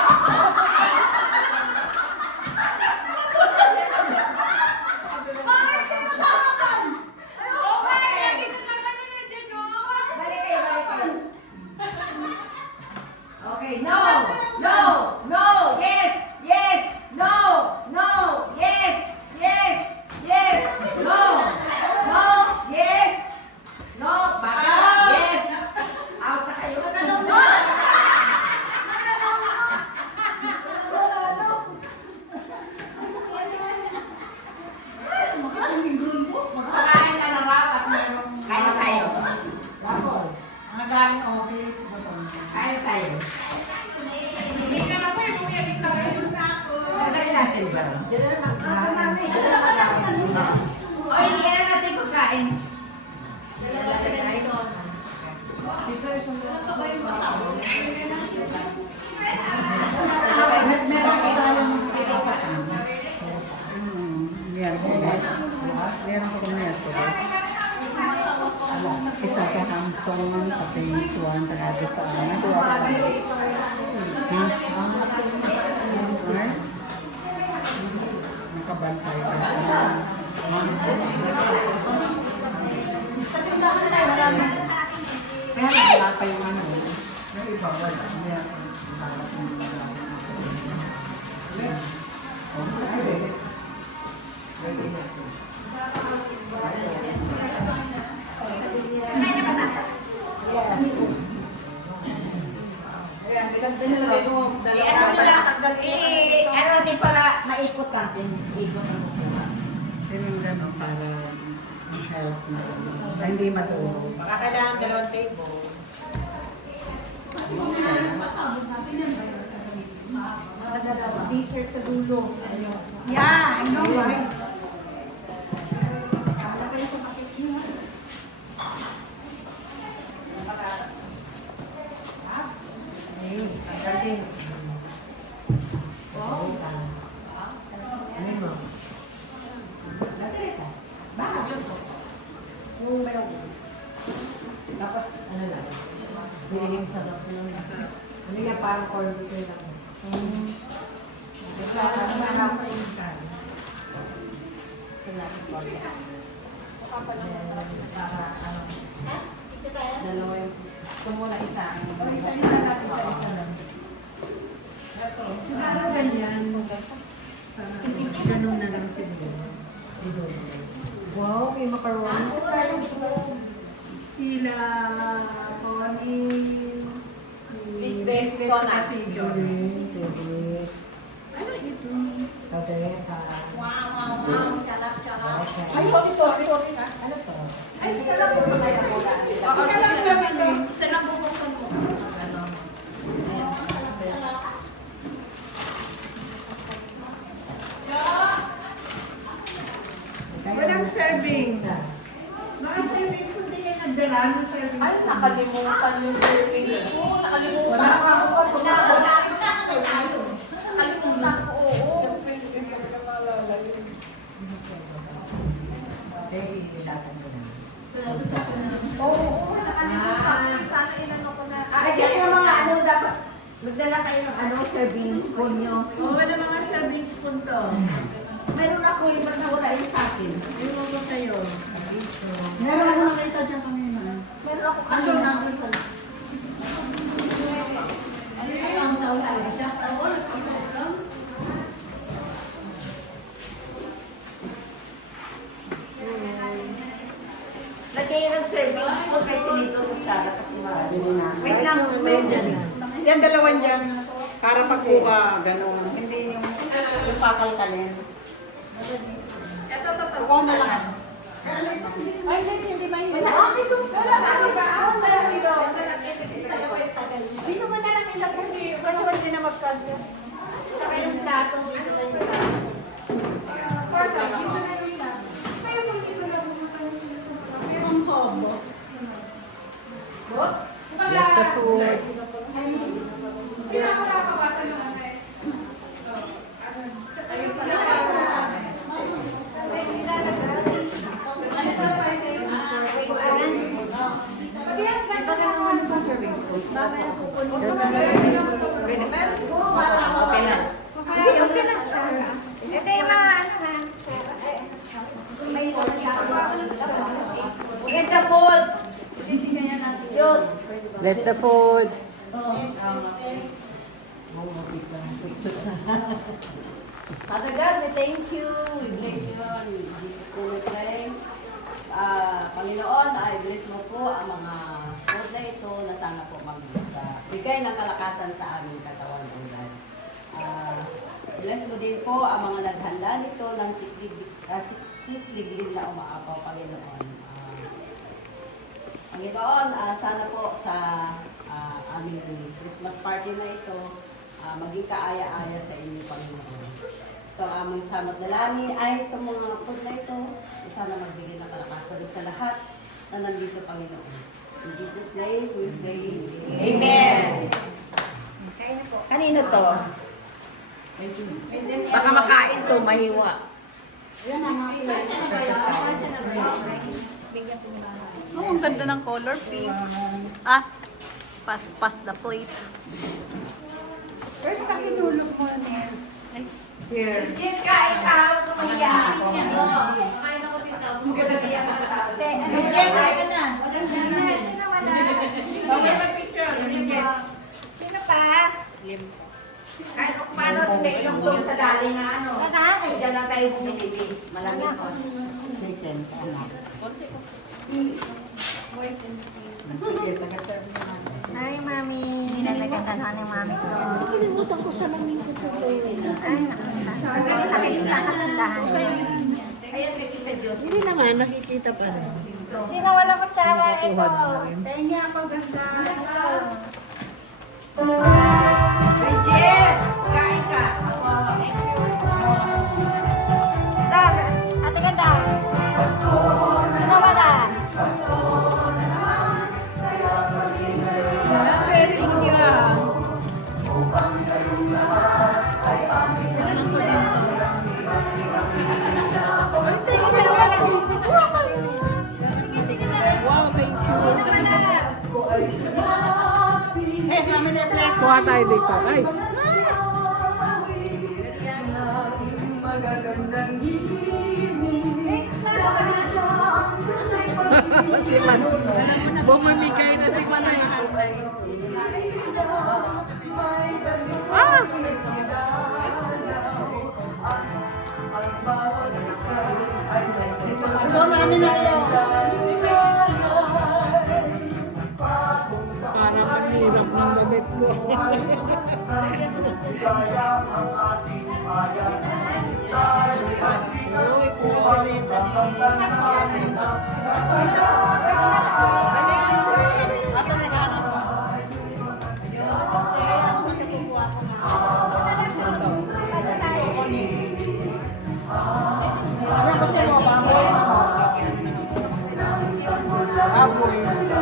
Balik kayo. Okay, no. No. No. Yes. Yes. No. No. Yes. Yes. Yes. No. No. Yes. No. Baka. Yes. Out na kayo. Kain ka na raw at meron. Kain na tayo. Double. Ang galing office. Kain tayo. Hindi ka na po yung kuya dito. Kakain natin ba? Diyan na magkain. O, hindi na natin pagkain. Meron ko kung Mercedes. Isa sa Hampton, sa Phase 1, saka sa ano. Ano natin para maikot natin. Ikot ang mukha. Sino yung gano'n para help na hindi matulog. Baka kailangan dalawang table. Dessert sa dulo. Yeah, I know, right? Ayun, ang galing. Ano mo? Tapos, ano lang, biniling sa doktor. Ano yan, parang orbiter lang. Ano man ako yung kan? Sila yung konti. Para, ano, dalawa yung, ito muna isa. Isa-isa lang, isa-isa lang. Siguro ganyan. Sana, ganun na lang siguro. Wow, may macaroni. Sila, Connie, Miss Bess ko na. si Jorin, ano ito? Kadeta. Ay, sorry na. Ano to? Ay, isa lang yung kaya mo na. Isa lang naman eh. Isa lang bubuksan mo. Ano? Walang servings. Mga servings kung di yan nagdala ng servings. Ay, nakalimutan yung service ko. Nakalimutan Wala ko. pa ako. Nakalimutan ko, oo. Siyempre, hindi ko na maalala yun. Oo, nakalimutan ko. Sana inano ko na. Kaya yung mga ano, dapat magdala kayo ng ano, serving spoon nyo. Oo, wala mga serving spoon to. Meron ako, yung ba't nawala yun sa akin? Yung ko sa'yo. Meron ako nakita dyan kanina. Meron ako kanina. Lagay ng serving spoon kay Tinito Kutsara kasi marami na. Wait lang, may yan dalawan dyan. Para pagkuha, gano'n. Hindi yung pakalkalin. Ito. Na lang. Ay, hindi ba yun? Wala, ito. Wala, ano ba? Meron dito. Dito mo na lang ilagay. Kasi hindi na mag-cancel. Saka yung plato. Yes, the food. Ito yung mga ano na. Yes, the food. Diyos. Bless the food. Father God, we thank you. We bless you. We pray. Panginoon, I bless mo po ang mga food na ito na sana po magbigay ng kalakasan sa aming katawan, O God. Bless mo din po ang mga naghanda nito ng sikliglig na umaapaw, Panginoon. Panginoon, sana po sa aming Christmas party na ito, maging kaaya-aya sa inyo, Panginoon. Ito ang aming samot na langit, ay itong mga food na ito, sana magbigay ng kalakasan sa lahat na nandito, Panginoon. In Jesus' name, we pray. Amen! Kanino to? Baka makain to, mahiwa. Oh, ang ganda ng color pink. Ah, pass the plate. First na pinulog mo na. Ay, Here. Jin, kain ka, huwag ka mag-iyak. Jen, ay ka na. Picture. Kahit kung paano, may doon sa dali na ano. Diyan lang tayo bumili. Malamig ko. Chicken, anak. Sige, taga-serve mo na. Ay, mami. Ganda-ganda na ng mami ko. Kinimutan ko sa mami ko. Ay, nakakita ka kandahan. Ayan, nakita Diyos. Hindi naman, nakikita pa rin. Sino wala kutsara ito? Tanya ako ganda. Bridget! Kain ka. Ate ganda. Sino wala? Eh, sa amin yung plate. Kuha tayo dito. Ay. Si Mano. Bumamigay na si Mano. Ah! So, namin na yun. Para mahirap ng damit ko. Ano gusto mo? Baboy? Baboy.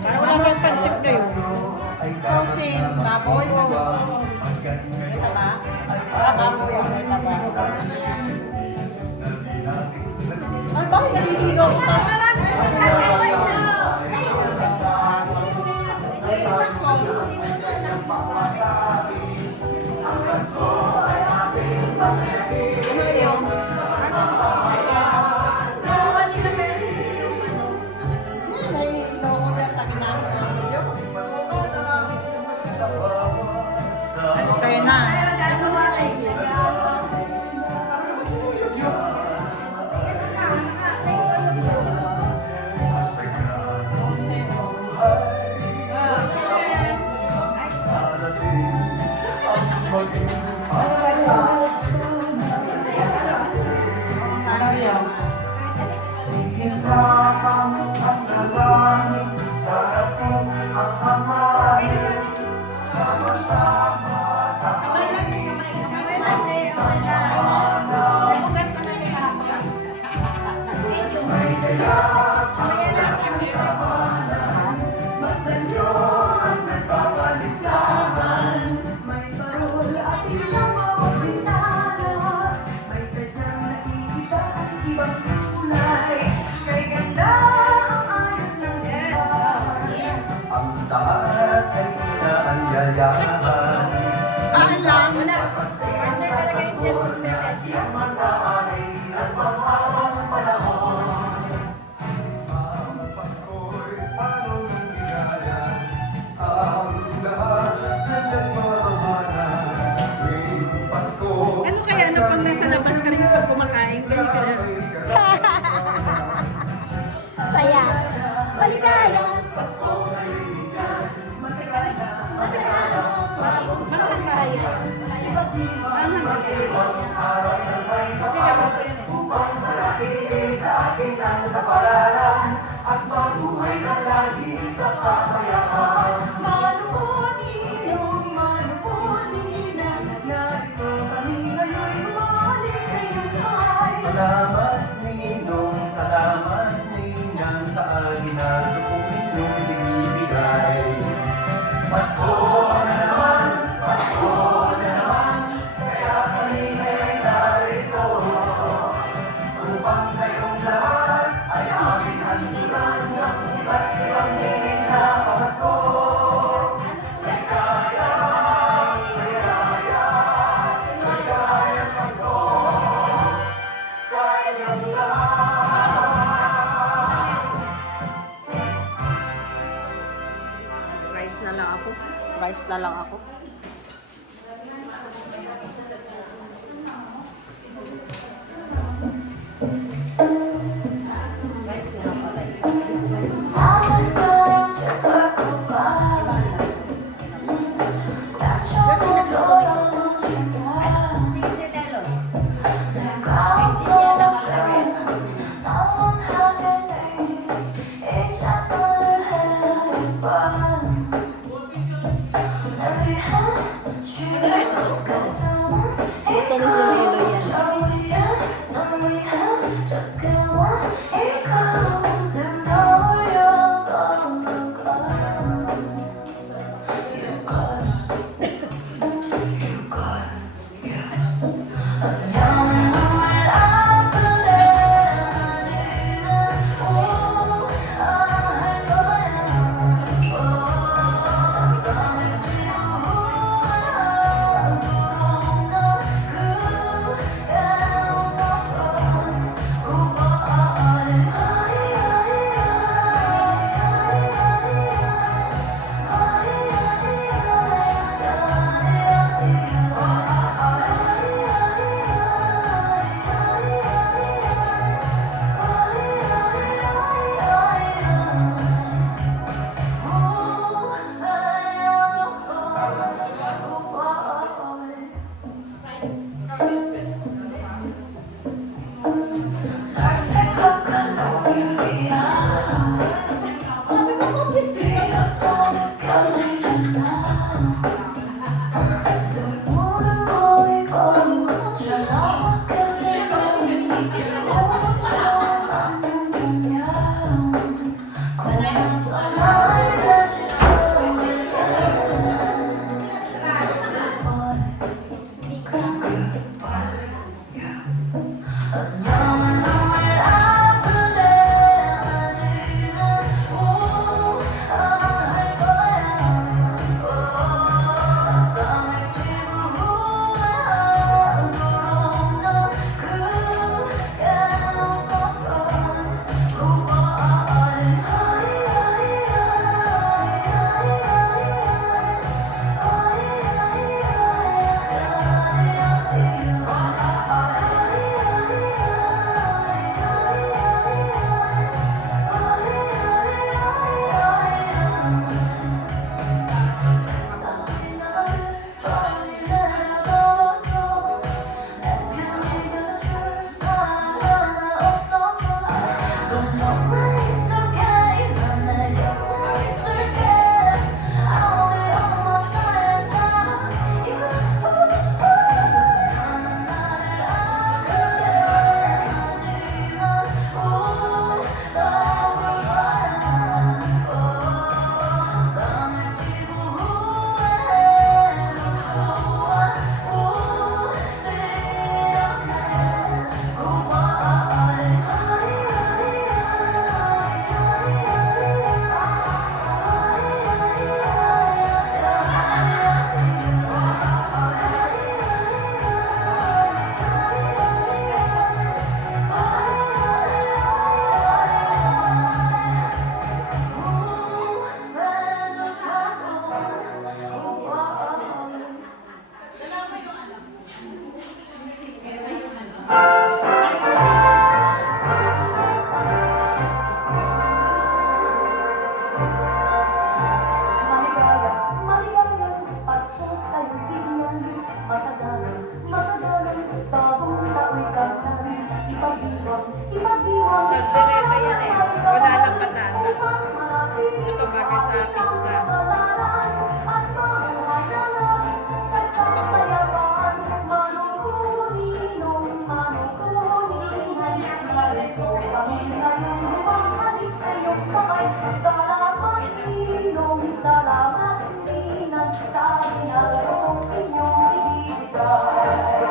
Para wala kang pansip kayo. Tosin, baboy o... Ito ba? Baboy o ito ba? Ano ba? Naliligo ko sa... Kaya na. Ano kaya na pag nasa labas ka rin pag kumakain? Kaya ka na. Saya. Balikan. Malaking kaya. Sa akin ang kapalaran at mabuhay na Rice na lang ako. Ito ni Brunello yan. Just get one, it comes and know you're gonna come. You got, you got, yeah. 안녕을 아프대지만 할 거야. 땀을 지우고 너 그게 웃어줘. 날 생각한 오늘이야. 비로소 느껴지잖아. 눈물은 고이고 절망하게 되고 우는 좋은 안녕 중이야. 고맙던 날 다시 좋을게. Goodbye, yeah. 안녕을 아프대 하지만 할 거야. 땀을 치고 후회하도록 넌 그게 웃어줘. Kaldereta yan eh. Wala lang patata. Ito bagay sa pizza. Salamat Ninong, salamat Ninang, sa ginagawang inyong ibibigay.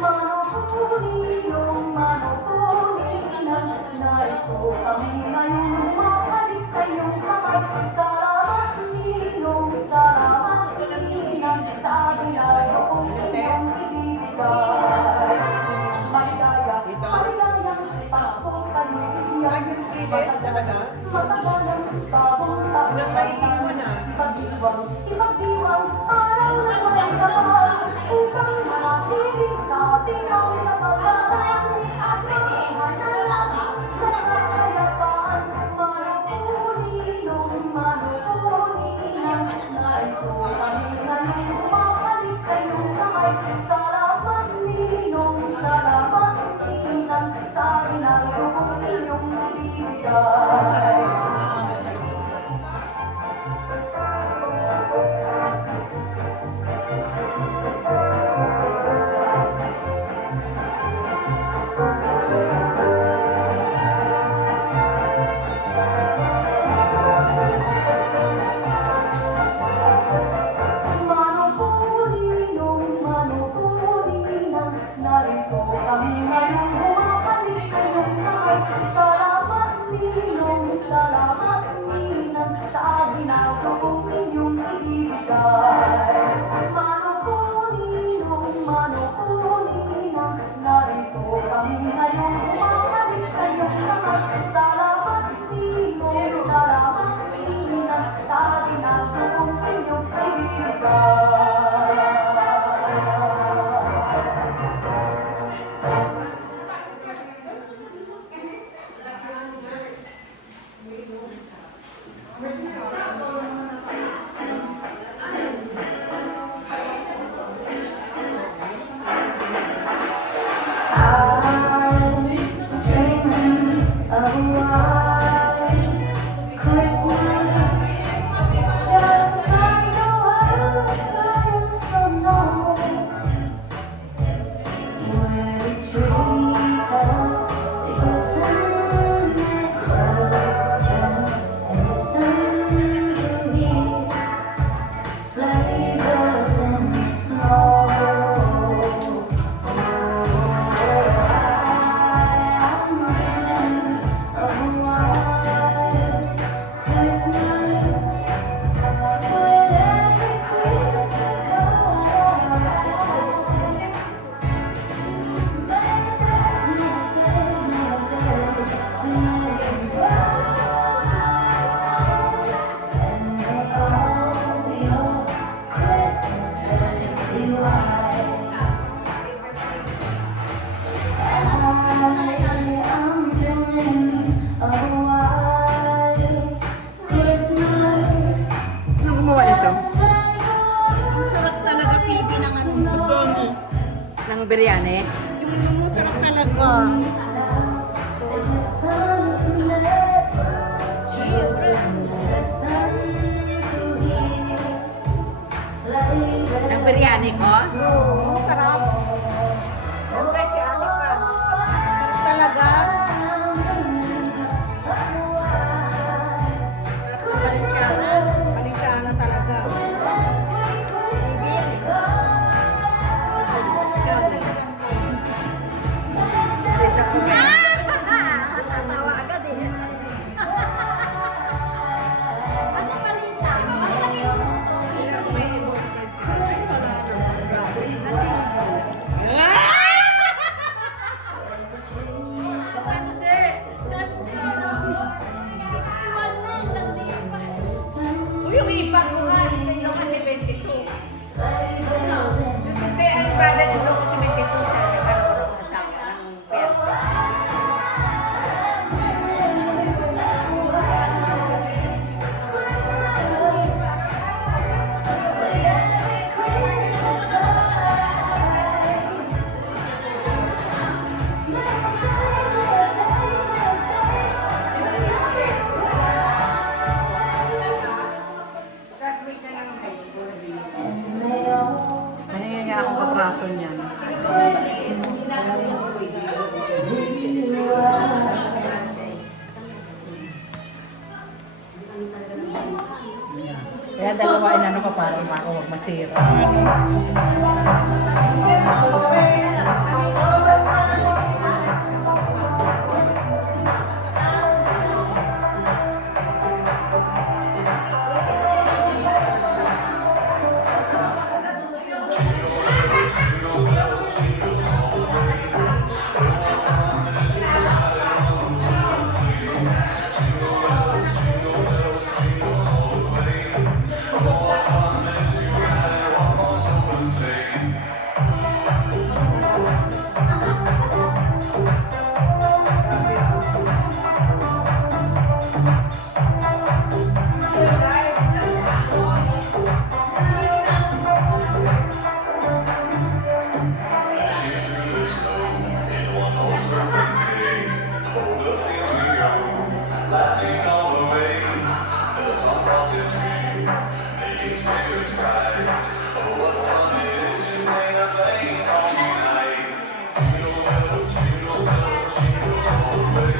Manukuninong, manukuninang, narito kami ngayon bumabalik sa iyong kamay. Salamat Ninong, salamat Ninang, sa ginagawang inyong ibibigay. Maligaya, maligayang Pasko kayo bigyan. Masagana, Masagalang bagong taon ipagdiwang parang nawalang kapal upang manatiling sa ating ang kapataran at mahanap sa kapayapaan. Manupuninang na ito kami ngayon bumabalik sa iyong kamay. Salamat Ninong, salamat Ninang, sa akin ang lubong inyong ibibigay. Manupuninang, narito kami ngayon bumabalik sa iyong kamay. Salamat Ninong, salamat Ninang, sa akin ang lubong inyong ibibigay. Manupuninang, narito kami ngayon bumabalik sa iyong kamay. Salamat Ninong, salamat Ninang, sa akin ang lubong inyong ibibigay. I'm dreaming of a white Christmas, just like the world I used to know, where the treetops listen at children and listen to hear sleigh bells in the snow. Ang sarap talaga, Phoebe, ng ano, Ng biryani. yung sarap talaga. Ng biryani ko. Oo, sarap. Siyempre si Ate pa. Talaga. Balinsiyana talaga. Tatawa agad eh. Ano balita? Uy, yung ipag ko nga, isa nyo kasi 22. Kasi ang brother nito kasi 22 siya, nagkaroon ng asawa ng piyasa. Classmate na lang ng high school. Nahinga akong kapraso niyan. Kaya dalawa inano ka para huwag masira. unprompted dream, making spirits bright. Oh, what fun it is to sing a sleighing song tonight. Jingle bells, jingle bells, jingle all the way.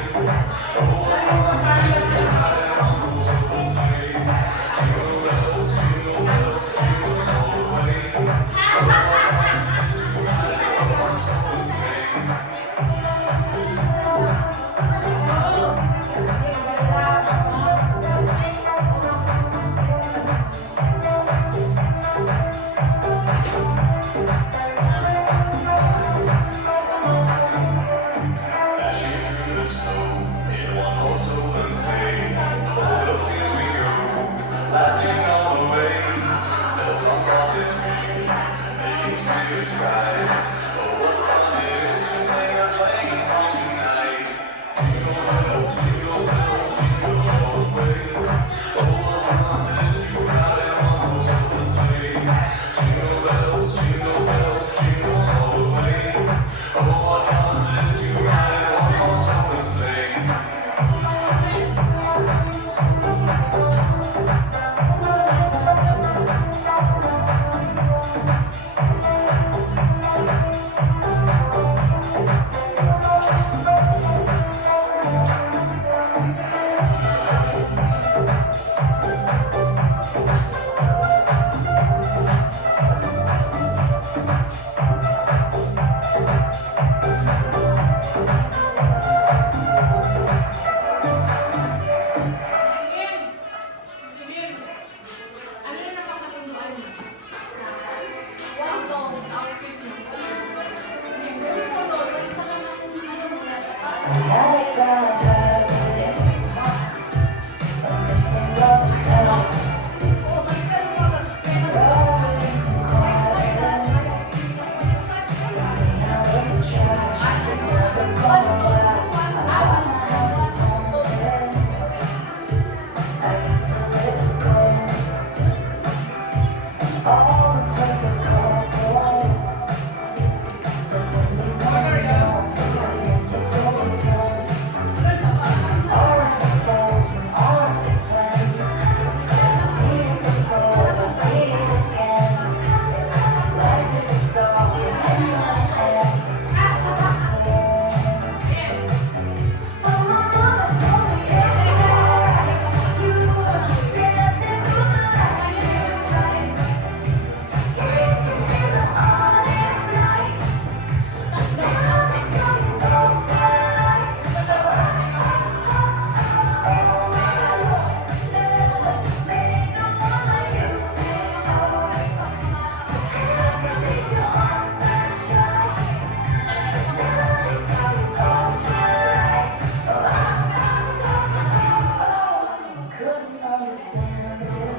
Oh, what fun it is to ride on those open sleigh. Jingle bells, jingle bells, jingle all the way. Oh, what fun it is to ride on those open sleigh. Dashing through the snow in one horse open sleigh. Over the fields we go, laughing all the way. Bells on bobtails ring, making spirits bright. Oh, what fun it is to sing a sleighing song tonight. Jingle bells, jingle bells, jingle all the way. Oh, what fun it is to ride in one horse open sleigh. Jingle bells, jingle all the way. Oh, what fun it is to ride in one horse open sleigh. Simil, ano na napakasunduan mo? One long outfit mo. Yung color, wala sa ano mo na sa parang. All the perfect couples, so when you know, when you go down, all of the foes and all of the friends, see it before, we see it again. Life is a song, and you end. Oh, my mama told me yesterday, you were dancing through the lightning strikes. Couldn't understand it.